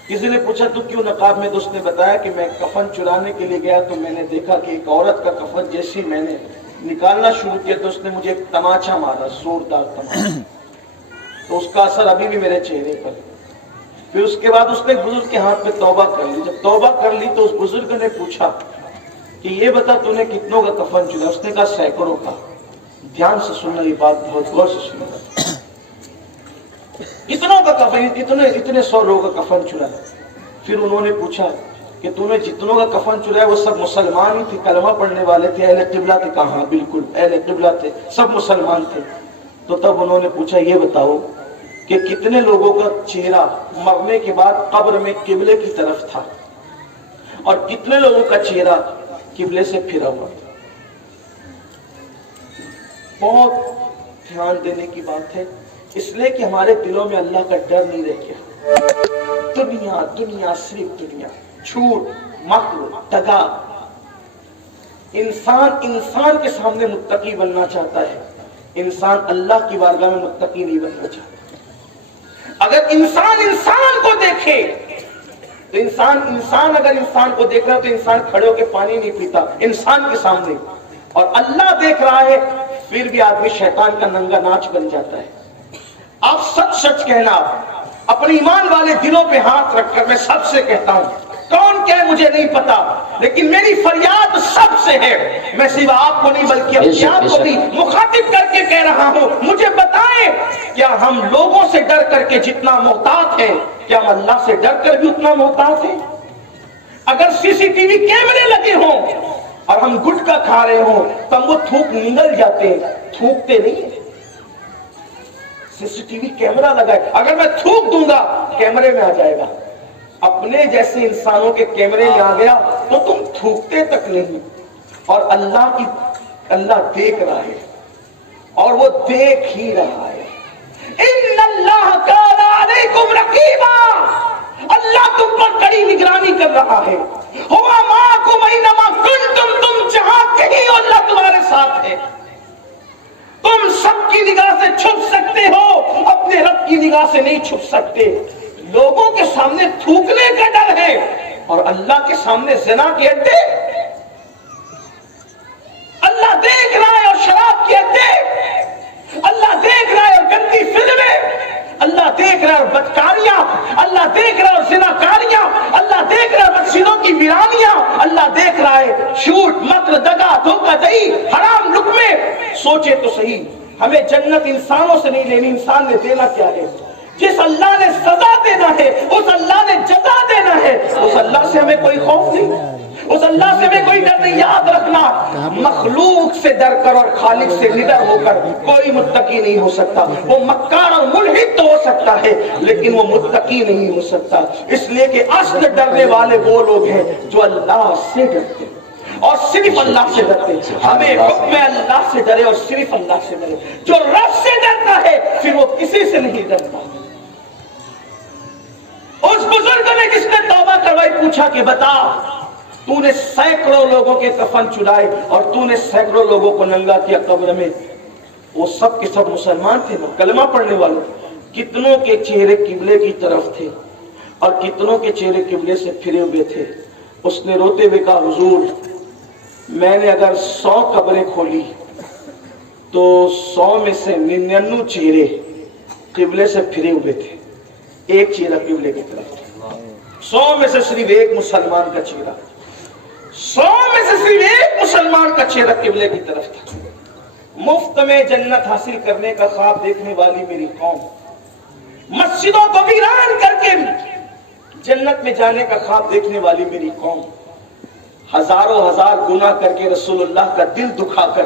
کسی نے پوچھا تو کیوں نقاب میں؟ تو اس نے بتایا کہ میں کفن چرانے کے لیے گیا تو میں نے دیکھا کہ ایک عورت کا کفن جیسی میں نے نکالنا شروع کیا تو اس نے مجھے ایک تماچا مارا، زوردار تماچا، تو اس کا اثر ابھی بھی میرے چہرے پر. پھر اس کے بعد اس نے بزرگ کے ہاتھ میں توبہ کر لی. جب توبہ کر لی تو اس بزرگ نے پوچھا کہ یہ بتا تو نے کتنوں کا کفن چلا؟ اس نے کہا سینکڑوں کا. دھیان سے سننا یہ بات، بہت غور سے سننا. کتنوں کا کفن؟ اتنے 100 لوگوں کا کفن چرا. پھر انہوں نے پوچھا کہ تو نے جتنوں کا کفن چرایا وہ سب مسلمان ہی تھے، کلمہ پڑھنے والے تھے، اہل قبلہ تھے؟ کہاں بالکل اہل قبلہ تھے، سب مسلمان تھے. تو تب انہوں نے پوچھا یہ بتاؤ کہ کتنے لوگوں کا چہرہ مرنے کے بعد قبر میں قبلے کی طرف تھا اور کتنے لوگوں کا چہرہ قبلے سے پھرا ہوا تھا؟ بہت دھیان دینے کی بات ہے، اس لیے کہ ہمارے دلوں میں اللہ کا ڈر نہیں رہ گیا. دنیا دنیا صرف دنیا، جھوٹ، مکر، دغا. انسان کے سامنے متقی بننا چاہتا ہے، انسان اللہ کی بارگاہ میں متقی نہیں بننا چاہتا. اگر انسان کو دیکھے تو انسان اگر انسان کو دیکھ رہا تو انسان کھڑے ہو کے پانی نہیں پیتا انسان کے سامنے، اور اللہ دیکھ رہا ہے پھر بھی آدمی شیطان کا ننگا ناچ بن جاتا ہے. آپ سچ کہنا، اپنے ایمان والے دلوں پہ ہاتھ رکھ کر میں سب سے کہتا ہوں، کون کیا ہے مجھے نہیں پتا، لیکن میری فریاد سب سے ہے. میں صرف آپ کو نہیں بلکہ اپنے آپ کو بھی مخاطب کر کے کہہ رہا ہوں، مجھے بتائیں کیا ہم لوگوں سے ڈر کر کے جتنا محتاط ہیں کیا ہم اللہ سے ڈر کر بھی اتنا محتاط ہیں؟ اگر CCTV کیمرے لگے ہوں اور ہم گٹکا کھا رہے ہوں تو ہم وہ تھوک نگل جاتے ہیں، تھوکتے نہیں ہیں. CCTV کیمرہ لگا ہے، اگر میں تھوک دوں گا کیمرے میں آ جائے گا. اپنے جیسے انسانوں کے کیمرے میں آ گیا تو تم تھوکتے تک نہیں. اور اللہ دیکھ رہا ہے اور وہ دیکھ ہی رہا ہے. ان اللہ کان علیکم رقیبا، اللہ تم پر کڑی نگرانی کر رہا ہے. ہوا معکم اینما کنتم، تم جہاں کہیں ہو اللہ تمہارے ساتھ ہے. تم سب کی نگاہ سے چھپ سکتے ہو، اپنے رب کی نگاہ سے نہیں چھپ سکتے. لوگوں کے سامنے تھوکنے کا ڈر ہے اور اللہ کے سامنے زنا کے اڈے. اللہ دیکھ رہا ہے اور شراب کے اڈے، اللہ دیکھ رہا ہے اور گندی فلمیں، اللہ دیکھ رہا ہے اور بدکاریاں، اللہ دیکھ رہا ہے اور زناکاریاں، اللہ دیکھ رہا ہے مسجدوں کی ویرانیاں، اللہ دیکھ رہا ہے جھوٹ، مکر، دغا، دھوکہ دہی، حرام لقمے. سوچے تو صحیح، ہمیں جنت انسانوں سے نہیں لینی، انسان نے دینا کیا ہے؟ جس اللہ نے سزا دینا ہے، اس اللہ نے جزا دینا ہے، اس اللہ سے ہمیں کوئی خوف نہیں، اس اللہ سے ہمیں کوئی ڈر نہیں. یاد رکھنا، مخلوق سے ڈر کر اور خالق سے نڈر ہو کر کوئی متقی نہیں ہو سکتا. وہ مکار اور ملحد تو ہو سکتا ہے لیکن وہ متقی نہیں ہو سکتا. اس لیے کہ اصل ڈرنے والے وہ لوگ ہیں جو اللہ سے ڈرتے اور صرف اللہ سے ڈرتے. ہمیں حکم اللہ سے ڈرے اور صرف اللہ سے ڈرے. جو رب سے ڈرتا ہے پھر وہ کسی سے نہیں ڈرتا. اس بزرگ نے جس نے توبہ کروائی پوچھا کہ بتا، تو نے سینکڑوں لوگوں کے کفن چرائے اور تو نے سینکڑوں لوگوں کو ننگا کیا قبر میں. وہ سب کے سب مسلمان تھے، کلمہ پڑھنے والے. کتنوں کے چہرے قبلے کی طرف تھے اور کتنوں کے چہرے قبلے سے پھرے ہوئے تھے. اس نے روتے ہوئے کہا حضور، میں نے اگر 100 قبریں کھولی تو 100 میں سے 99 چہرے قبلے سے پھرے ہوئے تھے، ایک چہرہ قبلے کی طرف تھا. 100 میں سے صرف ایک مسلمان کا چہرہ، 100 میں سے صرف ایک مسلمان کا چہرہ قبلے کی طرف تھا. مفت میں جنت حاصل کرنے کا خواب دیکھنے والی میری قوم، مسجدوں کو ویران کر کے جنت میں جانے کا خواب دیکھنے والی میری قوم، ہزاروں ہزار گناہ کر کے رسول اللہ کا دل دکھا کر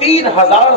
3000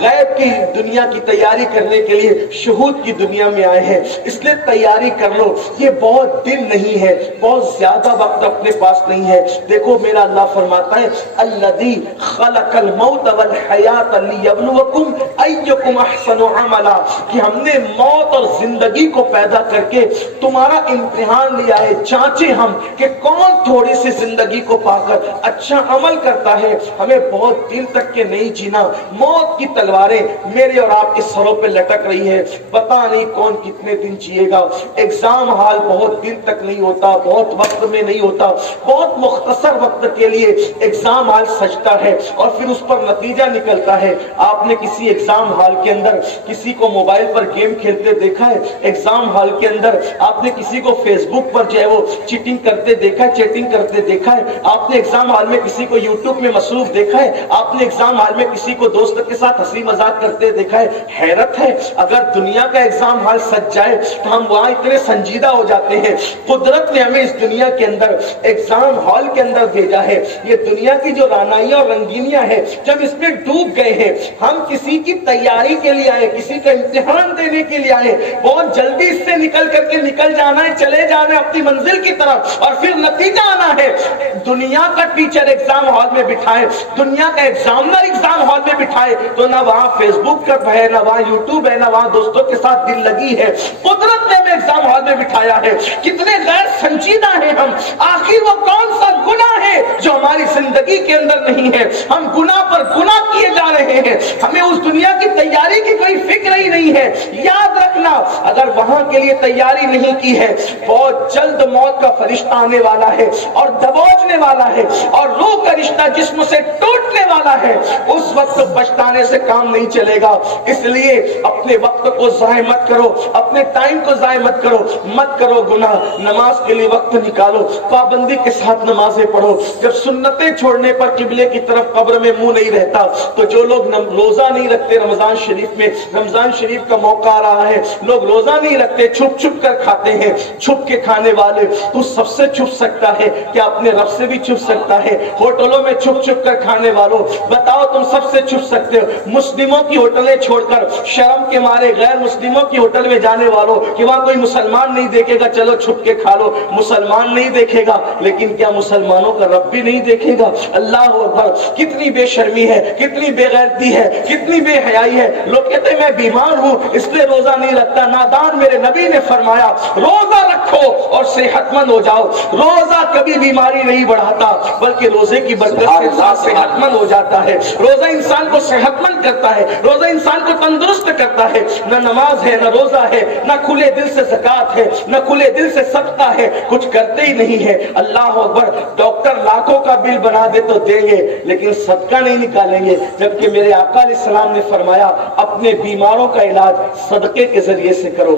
غیب کی دنیا کی تیاری کرنے کے لیے شہود کی دنیا میں آئے ہیں، اس لیے تیاری کر لو۔ یہ بہت دن نہیں ہے، بہت زیادہ وقت اپنے پاس نہیں ہے۔ دیکھو میرا اللہ فرماتا ہے الذی خلق الموت والحیات لیبلوکم ایکم احسن عملا، کہ ہم نے موت اور زندگی کو پیدا کر کے تمہارا امتحان لیا ہے، جانچے ہم کہ کون تھوڑی سی زندگی کو پا کر اچھا عمل کرتا ہے۔ ہمیں بہت دن تک کے نہیں جینا، موت کی تلواریں میرے اور آپ کے سروں پہ لٹک رہی ہے، پتہ نہیں کون کتنے دن جیے گا۔ ایگزام ہال بہت دن تک نہیں ہوتا، بہت وقت میں نہیں ہوتا، بہت مختصر وقت کے لیے ایگزام ہال سجتا ہے اور پھر اس پر نتیجہ نکلتا ہے۔ آپ نے کسی ایگزام ہال کے اندر کسی کو موبائل پر گیم کھیلتے دیکھا ہے؟ ایگزام ہال کے اندر آپ نے کسی کو فیس بک پر جو ہے وہ چیٹنگ کرتے دیکھا ہے، چیٹنگ کرتے دیکھا ہے؟ آپ نے ایگزام ہال میں کسی کو یوٹیوب میں مصروف دیکھا ہے؟ آپ نے ایگزام ہال میں کسی کو دوست کے ساتھ ہنسی مذاق کرتے دیکھا ہے؟ حیرت ہے، اگر دنیا کا ایگزام ہال سج جائے تو ہم وہاں اتنے سنجیدہ ہو جاتے ہیں۔ قدرت نے ہمیں اس دنیا کے اندر ایگزام ہال کے اندر بھیجا ہے۔ یہ دنیا کی جو رانائیاں اور رنگینیاں ہیں، جب اس میں ڈوب گئے ہیں، ہم کسی کی تیاری کے لیے آئے، کسی کا امتحان دینے کے لیے آئے، بہت جلدی اس سے نکل کر کے نکل جانا ہے، چلے جانا ہے اپنی منزل کی طرف اور پھر نتیجہ آنا ہے۔ دنیا کا ٹیچر ایگزام ہال میں بٹھائے، دنیا کا ایگزامنر ایگزام ہال میں بٹھائے تو نہ وہاں فیس بک ہے، نہ وہاں یوٹیوب ہے، نہ وہاں دوستوں کے ساتھ دل لگی ہے۔ قدرت نے ہمیں ایگزام ہال میں بٹھایا ہے۔ کتنے غیر سنجیدہ ہیں ہم۔ آخر وہ کون سا گناہ ہے جو ہماری زندگی کے اندر نہیں ہے؟ ہم گناہ پر گناہ کیے جا رہے ہیں، ہمیں اس دنیا کی تیاری کی کوئی فکر ہی نہیں ہے۔ یاد رکھنا، اگر وہاں کے لیے تیاری نہیں کی ہے، بہت جلد موت کا فرشتہ آنے والا ہے اور دبوچنے والا ہے اور روح کا رشتہ جسم سے ٹوٹنے والا ہے۔ اس وقت پچھتانے سے کام نہیں چلے گا۔ اس لیے اپنے وقت کو ضائع مت کرو، اپنے ٹائم کو ضائع مت کرو، مت کرو گناہ۔ نماز کے لیے وقت نکالو، پابندی کے ساتھ نمازیں پڑھو۔ جب سنتیں چھوڑنے پر قبلے کی طرف قبر میں منہ نہیں رہتا تو جو لوگ روزہ نہیں رکھتے رمضان شریف میں، رمضان شریف کا موقع آ رہا ہے، لوگ روزہ نہیں رکھتے، چھپ چھپ کر کھاتے ہیں، چھپ کے کھانے والے، تو سب سے چھپ سکتا ہے کیا اپنے رب سے بھی چھپ سکتا ہے؟ ہوٹلوں میں چھپ چھپ کر کھانے والوں، بتاؤ تم سب سے چھپ سکتے ہو؟ مسلموں کی ہوٹلیں چھوڑ کر شرم کے مارے غیر مسلموں کی ہوٹل میں جانے والوں کہ وہاں کوئی مسلمان نہیں دیکھے گا، چلو چھپ کے کھا لو۔ مسلمان نہیں دیکھے گا لیکن کیا مسلمانوں کا رب بھی نہیں دیکھے گا؟ اللہ اکبر! کتنی بے شرمی ہے، کتنی بے غیرتی ہے، کتنی بے حیائی ہے۔ لوگ کہتے ہیں میں بیمار ہوں اس لیے روزہ نہیں رکھتا۔ نادان! میرے نبی نے فرمایا روزہ رکھو اور صحت مند ہو جاؤ۔ روزہ کبھی بیماری نہیں بڑھاتا بلکہ روزے کی برکت سے انسان صحت مند ہو جاتا ہے۔ روزہ انسان کو صحت مند کرتا ہے، روزہ انسان کو تندرست کرتا ہے۔ نہ نماز ہے، نہ روزہ ہے، نہ کھلے دل سے زکات ہے، نہ کھلے دل سے صدقہ ہے، کچھ کرتے ہی نہیں ہے۔ اللہ اکبر! ڈاکٹر لاکھوں کا بل بنا دے تو دیں گے لیکن صدقہ نہیں نکالیں گے، جبکہ میرے آقا علیہ السلام نے فرمایا اپنے بیماروں کا علاج صدقے کے ذریعے سے کرو۔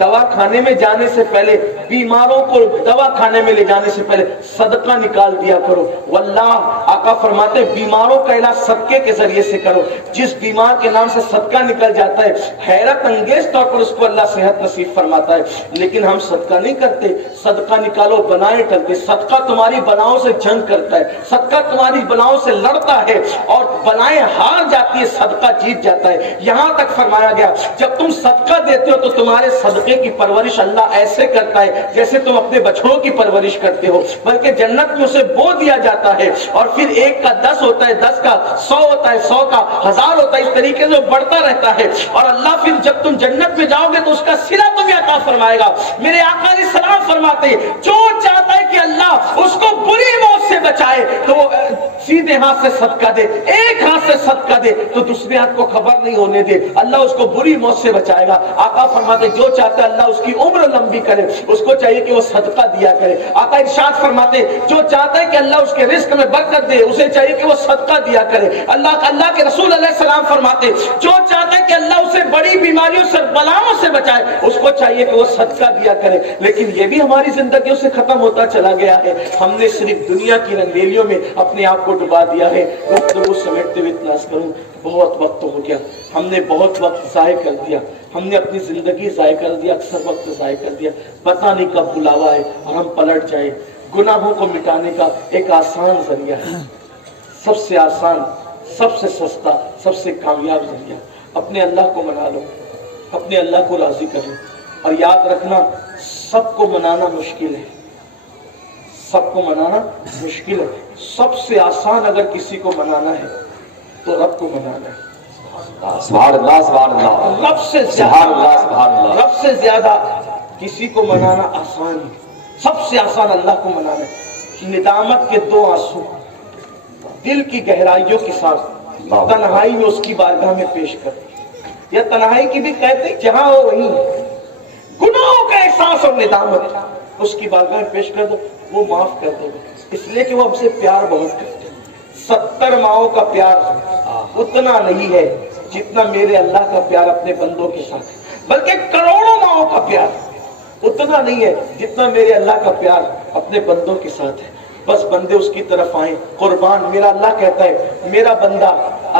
دوا کھانے میں جانے سے پہلے، بیماروں کو دوا کھانے میں لے جانے سے پہلے صدقہ نکال دیا کرو۔ واللہ آقا فرماتے بیماروں کا علاج صدقے کے ذریعے سے کرو۔ جس بیمار کے نام سے صدقہ نکل جاتا ہے حیرت انگیز طور پر اس کو اللہ صحت نصیب فرماتا ہے، لیکن ہم صدقہ نہیں کرتے۔ صدقہ نکالو، بنائیں ٹلتے۔ صدقہ تمہاری بلاؤں سے جنگ کرتا ہے، صدقہ تمہاری بلاؤں سے لڑتا ہے اور بلائیں ہار جاتی ہے، صدقہ جیت جاتا ہے۔ یہاں تک فرمایا گیا جب تم صدقہ دیتے ہو تو تمہارے صدقے کی پرورش اللہ ایسے کرتا ہے جیسے تم اپنے بچڑوں کی پرورش کرتے ہو، بلکہ جنت میں اسے بو دیا جاتا ہے اور پھر 1 کا 10 ہوتا ہے، 10 کا 100 ہوتا ہے، 100 کا 1000 ہوتا ہے، اس طریقے سے بڑھتا رہتا ہے اور اللہ پھر جب تم جنت میں جاؤ گے تو اس کا صلہ تمہیں عطا فرمائے گا۔ میرے آقا علیہ السلام فرماتے ہیں جو چاہتا ہے کہ اللہ اس کو بری موت سے بچائے تو وہ سیدھے ہاتھ سے صدقہ دے، ایک ہاتھ سے صدقہ دے تو دوسرے ہاتھ کو خبر نہیں ہونے دے، اللہ اس کو بری موت سے بچائے گا۔ آقا فرماتے جو چاہتا ہے اللہ اس کی عمر لمبی کرے، اس کو چاہیے کہ وہ صدقہ دیا کرے۔ آقا ارشاد فرماتے جو چاہتا ہے کہ اللہ اس کے رزق میں برکت دے، اسے چاہیے کہ وہ صدقہ دیا کرے۔ اللہ کے رسول علیہ السلام فرماتے جو چاہتا ہے کہ اللہ اسے بڑی بیماریوں سے، بلاؤں سے بچائے، اس کو چاہیے کہ وہ صدقہ دیا کرے۔ لیکن یہ بھی ہماری زندگیوں سے ختم ہوتا چلا گیا ہے۔ ہم نے صرف دنیا کی رنگیلیوں میں اپنے آپ کو ڈبا دیا ہے۔ گفتگو سمیٹتے ہوئے اتنا عرض کروں بہت وقت ہو گیا، ہم نے بہت وقت ضائع کر دیا، ہم نے اپنی زندگی ضائع کر دیا، اکثر وقت ضائع کر دیا، پتہ نہیں کب بلاوا ہے اور ہم پلٹ جائیں۔ گناہوں کو مٹانے کا ایک آسان ذریعہ ہے، سب سے آسان، سب سے سستا، سب سے کامیاب ذریعہ، اپنے اللہ کو منا لو، اپنے اللہ کو راضی کر لو۔ اور یاد رکھنا سب کو منانا مشکل ہے، سب کو منانا مشکل ہے، سب سے آسان اگر کسی کو منانا ہے تو رب کو منانا ہے۔ سبحان اللہ سبحان اللہ، رب سے سبحان اللہ سبحان اللہ، رب سے زیادہ کسی کو منانا آسان ہے، سب سے آسان اللہ کو منانا ہے۔ ندامت کے دو آنسو دل کی گہرائیوں کے ساتھ تنہائی میں اس کی بارگاہ میں پیش کر، یا تنہائی کی بھی کہتے جہاں ہو وہیں، گناہوں کا احساس اور ندامت اس کی بارگاہ میں پیش کر دو، وہ معاف کر دے گا، اس لیے کہ وہ ہم سے پیار بہت کرتے ہیں۔ 70 ماؤں کا پیار اتنا نہیں ہے جتنا میرے اللہ کا پیار اپنے بندوں کے ساتھ ہے، بلکہ کروڑوں ماؤں کا پیار اتنا نہیں ہے جتنا میرے اللہ کا پیار اپنے بندوں کے ساتھ ہے۔ بس بندے اس کی طرف آئیں قربان۔ میرا اللہ کہتا ہے میرا بندہ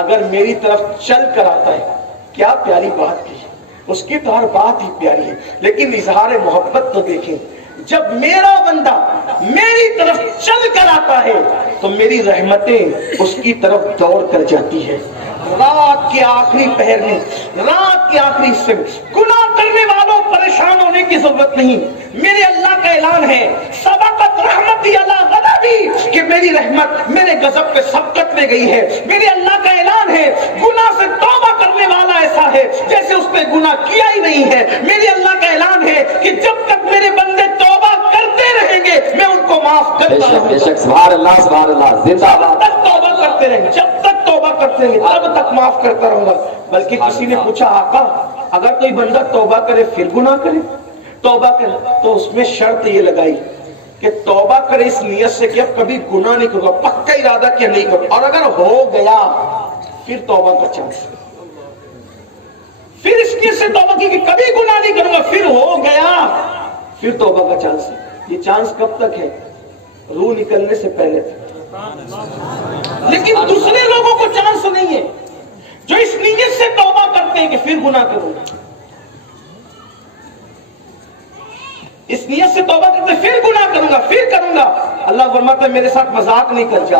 اگر میری طرف چل کر آتا ہے، کیا پیاری بات کی ہے، اس کی تو ہر بات ہی پیاری ہے، لیکن اظہار محبت تو دیکھیں، جب میرا بندہ میری طرف چل کر آتا ہے تو میری رحمتیں اس کی طرف دوڑ کر جاتی ہے۔ رات کے آخری پہر میں، رات کے آخری حصے میں گناہ کرنے والوں پریشان ہونے کی ضرورت نہیں، میرے اللہ کا اعلان ہے سبقت رحمتی علی غضبی، کہ میری رحمت میرے غضب پہ سبقت لے گئی ہے۔ میرے اللہ کا اعلان ہے گناہ سے توبہ کرنے والا ایسا ہے جیسے اس نے گناہ کیا ہی نہیں ہے۔ میرے اللہ کا اعلان ہے کہ جب تک میرے بندے توبہ کرتے رہیں گے میں ان کو معاف کرتا رہوں بے شک سبحان اللہ سبحان اللہ، زندہ جب تک توبہ کرتے رہیں گے، جب تک توبہ کرتے رہیں گے تب تک معاف کرتا رہوں گا۔ بلکہ کسی نے پوچھا آقا اگر کوئی بندہ توبہ کرے پھر گناہ کرے، توبہ کرے تو اس میں شرط یہ لگائی کہ توبہ کرے اس نیت سے کہ اب کبھی گناہ نہیں کروں گا، پکا ارادہ کیا نہیں کروں، اور اگر ہو گیا پھر توبہ کا چانس، پھر اس نیت سے توبہ کی کہ کبھی گناہ نہیں کروں گا، پھر ہو گیا پھر توبہ کا چانس ہے۔ یہ چانس کب تک ہے؟ روح نکلنے سے پہلے تک۔ لیکن دوسرے لوگوں کو چانس نہیں ہے جو اس نیت سے توبہ کرتے ہیں کہ پھر گناہ کروں گا، اس نیت سے توبہ کرتے پھر گناہ کروں گا پھر کروں گا۔ اللہ فرماتا ہے میرے ساتھ مذاق نہیں کر جا،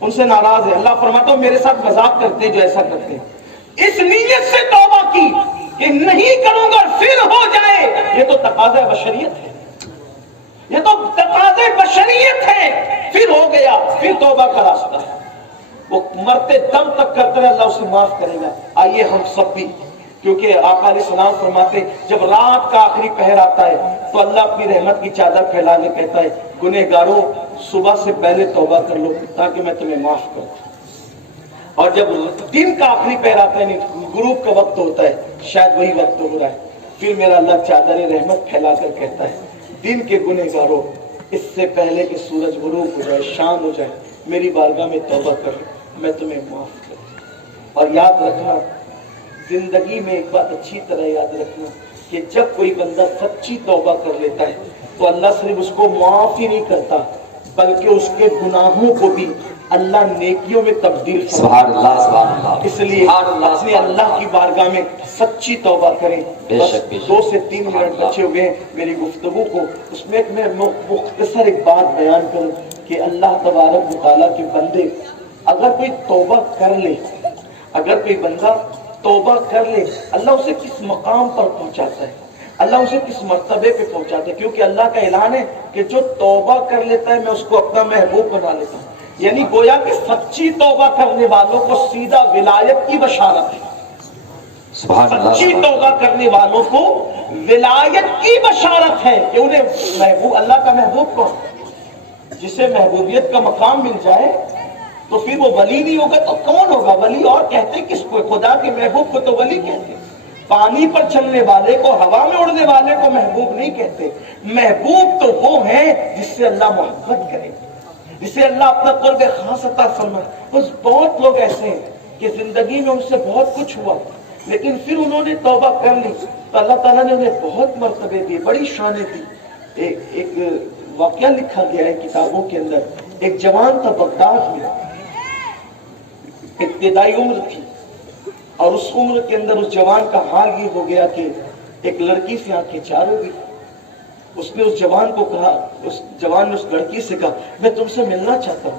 ان سے ناراض ہے۔ اللہ فرماتا ہے میرے ساتھ مذاق کرتے جو ایسا کرتے ہیں۔ اس نیت سے توبہ کی کہ نہیں کروں گا پھر ہو جائے، یہ تو تقاضۂ بشریت ہے، یہ تو تقاضۂ بشریت ہے۔ پھر ہو گیا پھر توبہ کا راستہ ہے، وہ مرتے دم تک کرتے رہے، اللہ اسے معاف کرے گا۔ آئیے ہم سب بھی، کیونکہ آقا علیہ السلام فرماتے جب رات کا آخری پہر آتا ہے تو اللہ اپنی رحمت کی چادر پھیلا کے کہتا ہے گنہگاروں صبح سے پہلے توبہ کر لو تاکہ میں تمہیں معاف کروں۔ اور جب دن کا آخری پہر آتا ہے، غروب کا وقت ہوتا ہے، شاید وہی وقت ہو رہا ہے، پھر میرا اللہ چادر رحمت پھیلا کر کہتا ہے دن کے گنہگاروں اس سے پہلے کہ سورج غروب ہو جائے، شام ہو جائے، میری بارگاہ میں توبہ کر میں تمہیں معاف کروں۔ اور یاد رکھنا زندگی میں ایک بات اچھی طرح یاد رکھنا کہ جب کوئی بندہ سچی توبہ کر لیتا ہے تو اللہ صرف اس کو معاف ہی نہیں کرتا بلکہ اس کے گناہوں کو بھی اللہ نیکیوں میں تبدیل سبحان اللہ سبحان اللہ۔ اس لیے اپنے اللہ کی بارگاہ میں سچی توبہ کریں۔ بس 2 سے 3 منٹ بچے ہوئے ہیں میری گفتگو کو، اس میں میں مختصر ایک بات بیان کروں کہ اللہ تبارک و تعالیٰ کے بندے اگر کوئی توبہ کر لے، اگر کوئی بندہ توبہ کر لے، اللہ اسے کس مقام پر پہنچاتا ہے، اللہ اسے کس مرتبے پہ پہنچاتا ہے، کیونکہ اللہ کا اعلان ہے کہ جو توبہ کر لیتا ہے میں اس کو اپنا محبوب بنا لیتا ہوں۔ یعنی گویا کہ سچی توبہ کرنے والوں کو سیدھا ولایت کی بشارت ہے، سچی توبہ کرنے والوں کو ولایت کی بشارت ہے کہ انہیں محبوب، اللہ کا محبوب کون؟ جسے محبوبیت کا مقام مل جائے تو پھر وہ ولی نہیں ہوگا تو کون ہوگا ولی؟ اور کہتے کس کو؟ خدا کے محبوب کو تو ولی کہتے ہیں۔ پانی پر چلنے والے کو، ہوا میں اڑنے والے کو محبوب نہیں کہتے۔ محبوب تو وہ ہیں جس سے اللہ محبت کرے، جسے اللہ اپنا قرب خاص عطا فرمائے۔ بس بہت لوگ ایسے ہیں کہ زندگی میں ان سے بہت کچھ ہوا لیکن پھر انہوں نے توبہ کر لی تو اللہ تعالیٰ نے انہیں بہت مرتبے دی، بڑی شانیں دی۔ ایک واقعہ لکھا گیا ہے کتابوں کے اندر، ایک جوان تھا بغداد میں، ابتدائی عمر تھی، اور اس عمر کے اندر اس جوان کا حال یہ ہو گیا کہ ایک لڑکی سے آنکھیں چار ہو گئی۔ اس نے اس جوان کو کہا، اس جوان نے اس لڑکی سے کہا میں تم سے ملنا چاہتا ہوں۔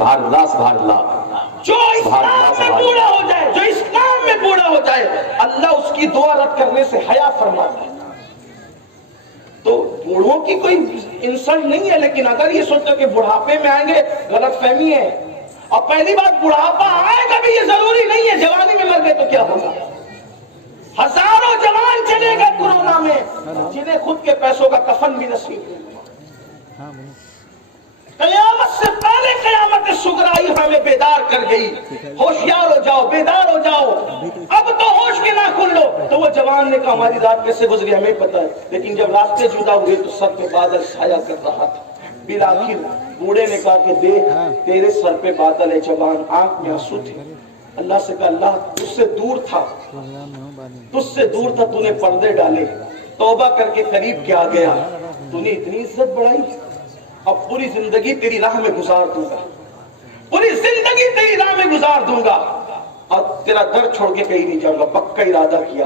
سبحان اللہ سبحان اللہ جو اسلام میں بوڑھا ہو جائے، جو اسلام میں بوڑھا ہو جائے، اللہ اس کی دعا رد کرنے سے حیا فرماتا ہے۔ تو بوڑھوں کی کوئی انسلٹ نہیں ہے، لیکن اگر یہ سوچتے کہ بڑھاپے میں آئیں گے، غلط فہمی ہے۔ اور پہلی بات، بڑھاپا آئے گا بھی یہ ضروری نہیں ہے، جوانی میں مر گئے تو کیا ہوگا؟ ہزاروں جوان چلے گئے کورونا میں، جنہیں خود کے پیسوں کا کفن بھی نصیب نہیں۔ قیامت سے پہلے قیامت صغرا ہمیں بیدار کر گئی، ہوشیار ہو جاؤ، بیدار ہو جاؤ، اب تو ہوش کے نہ کھل لو۔ تو وہ جوان نے کہا ہماری رات کیسے گزری ہمیں پتا ہے، لیکن جب راستے جدا ہوئے تو سر پہ بادل چھایا کر رہا تھا۔ بالآخر بوڑھے نے کہا کہ دیکھ تیرے سر پہ بادل ہے، جوان آنکھ میں آنسو تھے۔ اللہ سے کہا اللہ تجھ سے دور تھا، تجھ سے دور تھا، تو نے پردے ڈالے، توبہ کر کے قریب کیا گیا، تو نے اتنی عزت بڑھائی، اب پوری زندگی تیری راہ میں گزار دوں گا، پوری زندگی تیری راہ میں گزار دوں گا، اور تیرا در چھوڑ کے کہیں نہیں جاؤں گا، پکا ارادہ کیا۔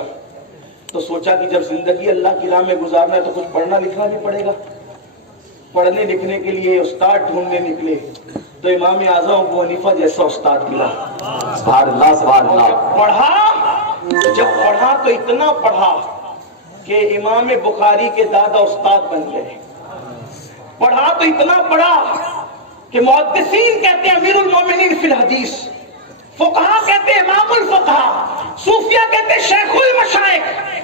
تو سوچا کہ جب زندگی اللہ کی راہ میں گزارنا ہے تو کچھ پڑھنا لکھنا بھی پڑے گا۔ پڑھنے لکھنے کے لیے استاد ڈھونڈنے نکلے تو امام اعظم ابو حنیفہ جیسا استاد ملا۔ سبحان اللہ سبحان اللہ۔ جب پڑھا تو اتنا پڑھا کہ امام بخاری کے دادا استاد بن گئے۔ پڑھا تو اتنا پڑھا کہ محدثین کہتے ہیں امیر المومنین فی الحدیث، فقہا کہتے ہیں امام الفقہا، صوفیہ کہتے ہیں شیخ المشائخ،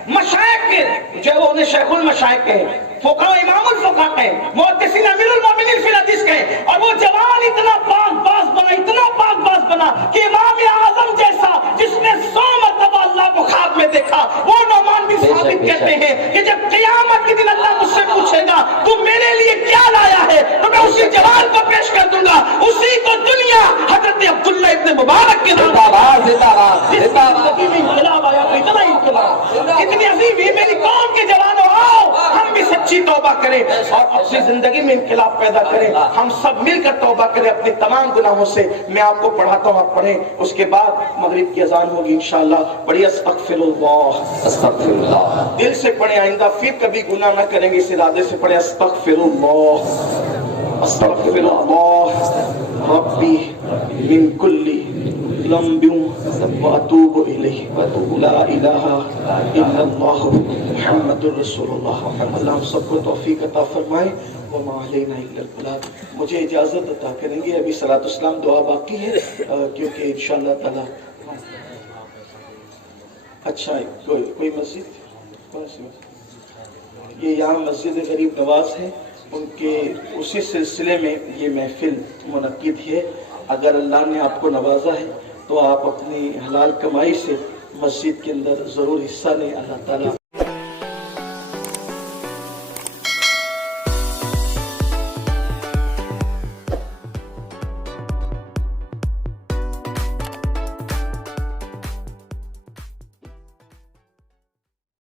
مشائخ کے جو انہیں شیخ المشائخ کہیں، فقہا امام الفقہا کہیں، محدثین امیر المومنین فی الحدیث کہیں۔ اور وہ جوان اتنا پاک باز بنا، اتنا پاک باز بنا کہ امام اعظم جیسا جس نے 100 مرتبہ اللہ کو خواب میں دیکھا، وہ نعمان بھی ثابت کہتے ہیں کہ جب قیامت کے دن اللہ مجھ سے پوچھے گا تو میرے لیے کیا لایا ہے، تو میں اسی جوان کو پیش کر دوں گا، اسی کو دنیا حضرت عبداللہ ابن مبارک کے نام زندگی میں انقلاب آیا، تو اتنا انقلاب، اتنی عظیم، یہ میری قوم کے جوانوں آؤ ہم بھی سچی توبہ کریں اور اپنی زندگی میں انقلاب پیدا کریں، ہم سب مل کر توبہ کریں اپنے تمام گناہوں سے۔ میں آپ کو پڑھاتا ہوں، آپ پڑھیں، اس کے بعد مغرب کی اذان ہوگی انشاءاللہ۔ پڑھیے استغفر اللہ، استغفر اللہ، دل سے پڑھیں، آئندہ پھر کبھی گناہ نہ کریں گے، اس ارادے سے پڑھیں استغفر اللہ، استغفر اللہ ربی من کل ذنب واتوب الیہ لا الہ الا اللہ محمد رسول اللہ۔ اللہ ہم سب کو توفیق عطا فرمائے، وما علینا الا البلاغ۔ مجھے اجازت عطا کریں گے، ابھی صلاۃ السلام دعا باقی ہے، کیونکہ انشاءاللہ تعالی اچھا کوئی مسجد، یہ یہاں مسجد غریب نواز ہے، ان کے اسی سلسلے میں یہ محفل منعقد ہے۔ اگر اللہ نے آپ کو نوازا ہے تو آپ اپنی حلال کمائی سے مسجد کے اندر ضرور حصہ لیں، اللہ تعالیٰ